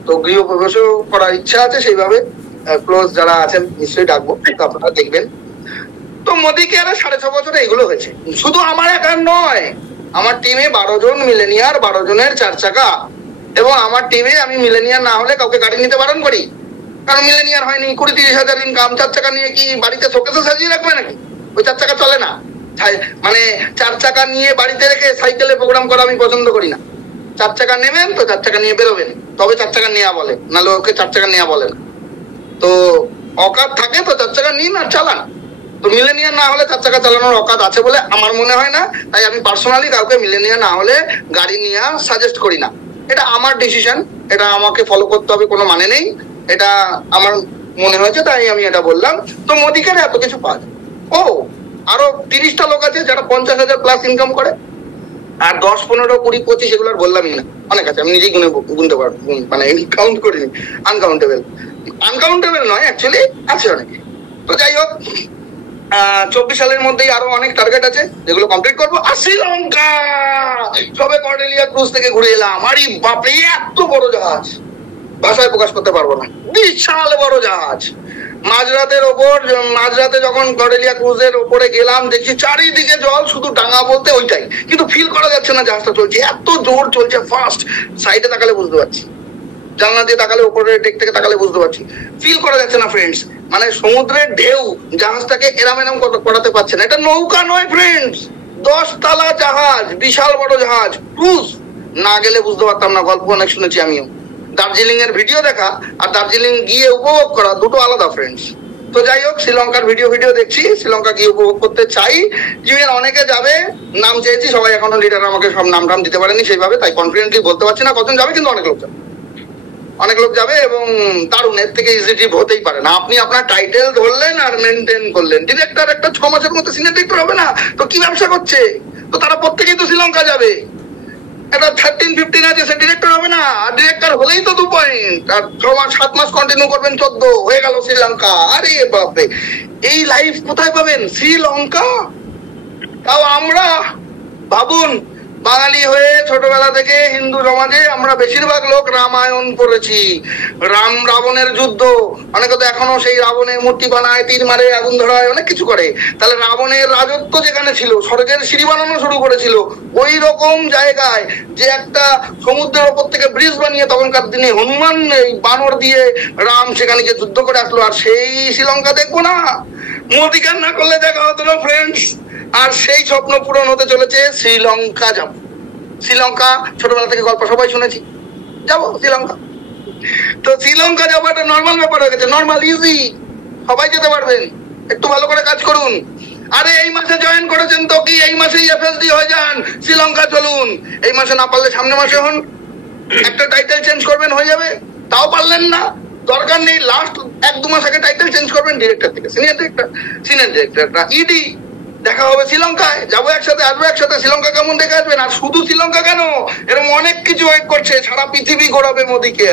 তো গৃহপ্রবেশও করার ইচ্ছা আছে, সেইভাবে ক্লোজ যারা আছেন নিশ্চয়ই ডাকবো, তো আপনারা দেখবেন। তো মোদি কেয়ারে 6.5 বছরে এগুলো হয়েছে। শুধু আমার একার নয়, আমার টিমে 12 জন মিলেনিয়ার, 12 জনের 4 চাকা। এবং আমার টিমে আমি মিলেনিয়ার না হলে কাউকে গাড়ি নিতে বারণ করি, কারণ মিলেনিয়ার হয়নি, 20-30 হাজার ইনকাম, 4 চাকা নিয়ে কি বাড়িতে শোকেসে সাজিয়ে রাখবে নাকি? ওই 4 চাকা চলে না। মানে 4 চাকা নিয়ে বাড়িতে রেখে সাইকেলে প্রোগ্রাম করা আমি পছন্দ করি না। 4 চাকা নেবেন তো 4 চাকা নিয়ে বেরোবেন, তবে 4 চাকা নেওয়া বলে, নাহলে ওকে 4 চাকা নেওয়া বলে না। তো অকাত থাকে তো 4 চাকা নিন আর চালান। তো মিলেনিয়ার না হলে 4 চাকা চালানোর অকাত আছে বলে আমার মনে হয় না, তাই আমি পার্সোনালি কাউকে মিলেনিয়ার না হলে গাড়ি নিয়ে সাজেস্ট করি না। এটা আমার ডিসিশন, এটা আমাকে ফলো করতে হবে কোনো মানে নেই, এটা আমার মনে হয়েছে তাই আমি এটা বললাম। তো মোদিকের এত কিছু পাওয়া যায়। ও আরো 30টা লোক আছে যারা 50,000 প্লাস ইনকাম করে, আর 10, 15, 20, 25 এগুলো আর বললামই না, অনেক আছে, আমি নিজেই গুনতে পারবো, মানে কাউন্ট করিনি, আনকাউন্টেবল নয় অ্যাকচুয়ালি, আছে অনেকে। তো যাই হোক, 24 সালের মধ্যেই আরো অনেক টার্গেট আছে যেগুলো কমপ্লিট করবো। আর শ্রীলঙ্কা সবে কর্ডেলিয়া ক্রুজ থেকে ঘুরে এলাম, আরে বাপরে এত বড় জাহাজ, ভাষায় প্রকাশ করতে পারবো না, বিশাল বড় জাহাজ। মাঝরাতে যখন কর্ডেলিয়া ক্রুজের উপরে গেলাম, দেখি চারিদিকে জল, শুধু ডাঙা বলতে ওইটাই, কিন্তু ফিল করা যাচ্ছে না জাহাজটা চলছে, এত জোর চলছে, ফাস্ট। সাইডে তাকালে বুঝতে পারছি, জানলা দিয়ে তাকালে, উপরে ডেক থেকে তাকালে বুঝতে পারছি, ফিল করা যাচ্ছে না ফ্রেন্ডস। মানে সমুদ্রের ঢেউ জাহাজটাকে এরাম করাতে পারছে না। এটা নৌকা নয় ফ্রেন্ডস, 10 তলা জাহাজ, বিশাল বড় জাহাজ, ক্রুজ। না গেলে বুঝতে পারতাম না, গল্প অনেক শুনেছি আমিও। দার্জিলিং এর ভিডিও দেখা আর দার্জিলিং গিয়ে উপভোগ করা দুটো আলাদা ফ্রেন্ডস। তো যাই হোক, শ্রীলঙ্কার ভিডিও দেখছি, শ্রীলঙ্কা গিয়ে উপভোগ করতে চাই। জিমের অনেকে যাবে, নাম চেয়েছি, সবাই এখনো লিডার আমাকে সব নাম দিতে পারেনি সেইভাবে, তাই কনফিডেন্টলি বলতে পারছি না কজন যাবে, কিন্তু অনেক লোক যাবে এবং দারুণ, এর থেকে ইজি ট্রিপ হতেই পারে না। আপনি আপনার টাইটেল ধরলেন আর মেনটেন করলেন, ডিরেক্টর একটা 6 মাসের মধ্যে সিনিয়র ডিরেক্টর হবে না তো কি ব্যবসা করছে? তো তারা প্রত্যেকেই তো শ্রীলঙ্কা যাবে। একটা 13-15 আছে, সে ডিরেক্টর হবে না, আর ডিরেক্টর হলেই তো 2 পয়েন্ট, আর 7 মাস কন্টিনিউ করবেন, 14 হয়ে গেল শ্রীলঙ্কা। আরে বাপরে, এই লাইফ কোথায় পাবেন? শ্রীলঙ্কা। তাও আমরা, ভাবুন, বাঙালি হয়ে ছোটবেলা থেকে হিন্দু সমাজে আমরা বেশিরভাগ লোক রামায়ণ পড়েছি, রাবণের যুদ্ধ, অনেকে তো এখনো সেই রাবণের মূর্তি বানায়, তীর মারে, আগুন ধরায়, অনেক কিছু করে। তাহলে রাবণের রাজত্ব যেখানে ছিল, স্বর্গের সিঁড়ি বানানো শুরু করেছিল ওই রকম জায়গায়, যে একটা সমুদ্রের ওপর থেকে ব্রিজ বানিয়ে তখনকার দিনে হনুমান এই বানর দিয়ে রাম সেখানে গিয়ে যুদ্ধ করে আসলো। আর সেই শ্রীলঙ্কা দেখবো না, মোদিকার না করলে দেখা হতো না ফ্রেন্ডস। আর সেই স্বপ্ন পূরণ হতে চলেছে, শ্রীলঙ্কা যাব। শ্রীলঙ্কা ছোটবেলা থেকে গল্প সবাই শুনেছি, যাবো শ্রীলঙ্কা। তো শ্রীলঙ্কা যাবো একটা নর্মাল ব্যাপার হয়ে গেছে, নর্মাল, ইজি, সবাই যেতে পারবেন, একটু ভালো করে কাজ করুন। আরে এই মাসে জয়েন করেছেন তো কি এই মাসেই FSD হয়ে যান, শ্রীলঙ্কা চলুন। এই মাসে না পারলে সামনে মাসে হন, একটা টাইটেল চেঞ্জ করবেন, হয়ে যাবে। তাও পারলেন না, দরকার নেই, লাস্ট 1-2 মাস আগে টাইটেল চেঞ্জ করবেন, ডিরেক্টর থেকে সিনিয়র ডিরেক্টর, ইডি। দেখা হবে শ্রীলঙ্কায়, যাবো একসাথে, আসবো একসাথে। শ্রীলঙ্কা কেমন দেখে আসবেন? আর শুধু শ্রীলঙ্কা কেন, এরকম অনেক কিছু ওয়েট করছে, সারা পৃথিবী ঘোরাবে মোদিকে।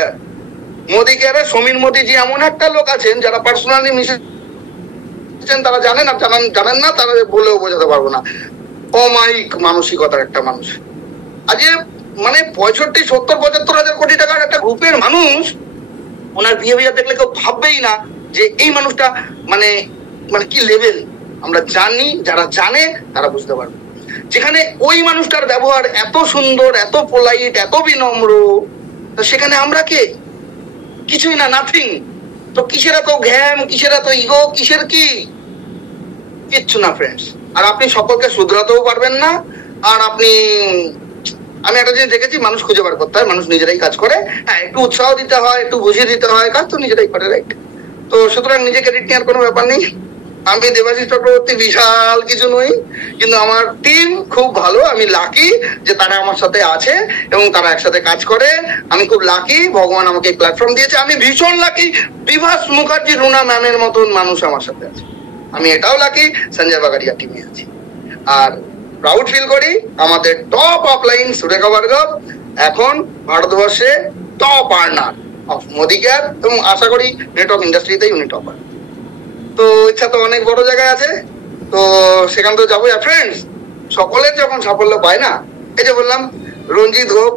সমীর মোদিজি এমন একটা লোক আছেন যারা পার্সোনালি মিশেছেন, তারা জানেন, আর জানেন না তারা বলেও বোঝাতে পারবো না। অমায়িক মানসিকতার একটা মানুষ। আজকে মানে 65-70-75 কোটি টাকার একটা গ্রুপের মানুষ, ওনার বিহেভিয়ার দেখলে কেউ ভাববেই না যে এই মানুষটা মানে কি লেভেল। আমরা জানি, যারা জানে তারা বুঝতে পারবে। যেখানে ওই মানুষটার ব্যবহার এত সুন্দর, এত পোলাইট, এত বিনম্র, সেখানে আমরা কে? কিছুই না, নাথিং। তো কিসের এত ঘ্যাম, কিসের এত ইগো, কিসের কি? কিচ্ছু না ফ্রেন্ডস। আর আপনি সকলকে শুধরাতেও পারবেন না। আর আমি একটা জিনিস দেখেছি, মানুষ খুঁজে বার করতে হয়, মানুষ নিজেরাই কাজ করে। হ্যাঁ, একটু উৎসাহ দিতে হয়, একটু বুঝিয়ে দিতে হয়, কাজ তো নিজেরাই করে, রাইট? তো সুতরাং নিজে ক্রেডিট নেওয়ার কোনো ব্যাপার নেই। আমি দেবাশিস চক্রবর্তী বিশাল কিছু নই, কিন্তু আমার টিম খুব ভালো। আমি লাকি যে তারা আমার সাথে আছে এবং তারা একসাথে কাজ করে। আমি খুব লাকি, ভগবান আমাকে এই প্ল্যাটফর্ম দিয়েছে। আমি ভীষণ লাকি, বিভাস মুখার্জি, রুনা ম্যামের মতন মানুষ আমার সাথে আছে। আমি এটাও লাকি সঞ্জয় বাগারিয়া টিমে আছি। আর প্রাউড ফিল করি, আমাদের টপ অফলাইন সুরেখা ভার্গব এখন ভারতবর্ষে top earner of Modi care, এবং আশা করি নেটওয়ার্ক ইন্ডাস্ট্রিতেই উনি টপার। তো ইচ্ছা তো অনেক বড় জায়গায় আছে, তো সেখান তো যাবোই। আর ফ্রেন্ডস, সকলের যখন সাফল্য পায় না, এই যে বললাম রঞ্জিত হোক,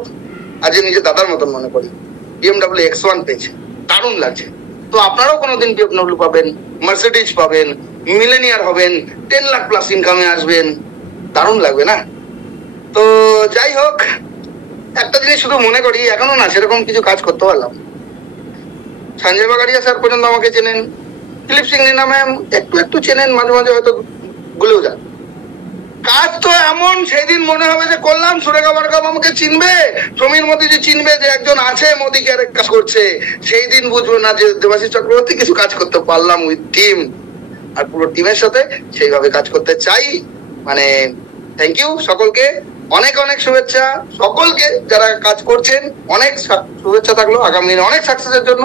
আজ নিজের দাদার মতন মনে করি, BMW X1 পেয়েছে, দারুণ লাগছে। তো আপনারাও কোনোদিন BMW পাবেন, মার্সিডিজ পাবেন, মিলেনিয়ার হবেন, 10 লাখ প্লাস ইনকামে আসবেন, দারুণ লাগবে না? তো যাই হোক, একটা জিনিস শুধু মনে করি, এখনো না সেরকম কিছু কাজ করতে পারলাম। সঞ্জয় বাগারিয়া স্যার পর্যন্ত আমাকে চেনেন, দিলীপ সিং নীনা ম্যাম একটু চেনেন, মাঝে মাঝে হয়তো ভুলেও যান। কাজ তো এমন সেই দিন মনে হবে যে করলাম, সুরেখা বড়কাপ আমাকে চিনবে, সমীর মোদী যে চিনবে যে একজন আছে মোদী কেয়ারে কাজ করছে, সেই দিন বুঝবো না যে দেবাশিস চক্রবর্তী কিছু কাজ করতে পারলাম উইথ টিম, আর পুরো টিমের সাথে সেইভাবে কাজ করতে চাই। মানে থ্যাংক ইউ সকলকে, অনেক অনেক শুভেচ্ছা সকলকে যারা কাজ করছেন, অনেক শুভেচ্ছা থাকলো আগামী দিনে অনেক সাকসেসের জন্য।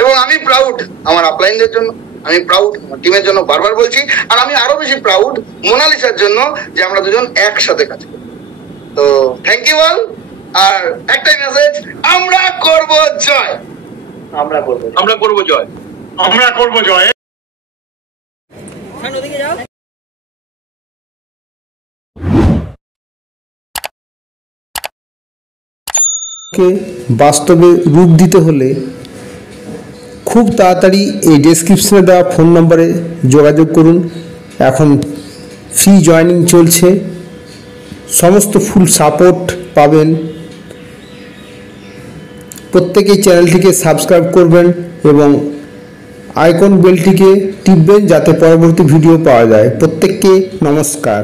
এবং আমি প্রাউড আমার আপলাইনদের জন্য, আমি প্রাউড আমার টিমের জন্য, বারবার বলছি। আর আমি আরো বেশি প্রাউড মোনালিসার জন্য যে আমরা দুজন একসাথে কাজ করি। তো থ্যাংক ইউ অল। আর একটাই মেসেজ, আমরা করব জয়, আমরা করবো জয়, আমরা করব জয়। কে বাস্তবে রূপ দিতে হলে খুব তাড়াতাড়ি এই ডেসক্রিপশনে দেওয়া ফোন নম্বরে যোগাযোগ করুন। এখন ফ্রি জয়েনিং চলছে, সমস্ত ফুল সাপোর্ট পাবেন। প্রত্যেকেই চ্যানেলটিকে সাবস্ক্রাইব করবেন এবং আইকন বেলটিকে টিপবেন যাতে পরবর্তী ভিডিও পাওয়া যায়। প্রত্যেককে নমস্কার।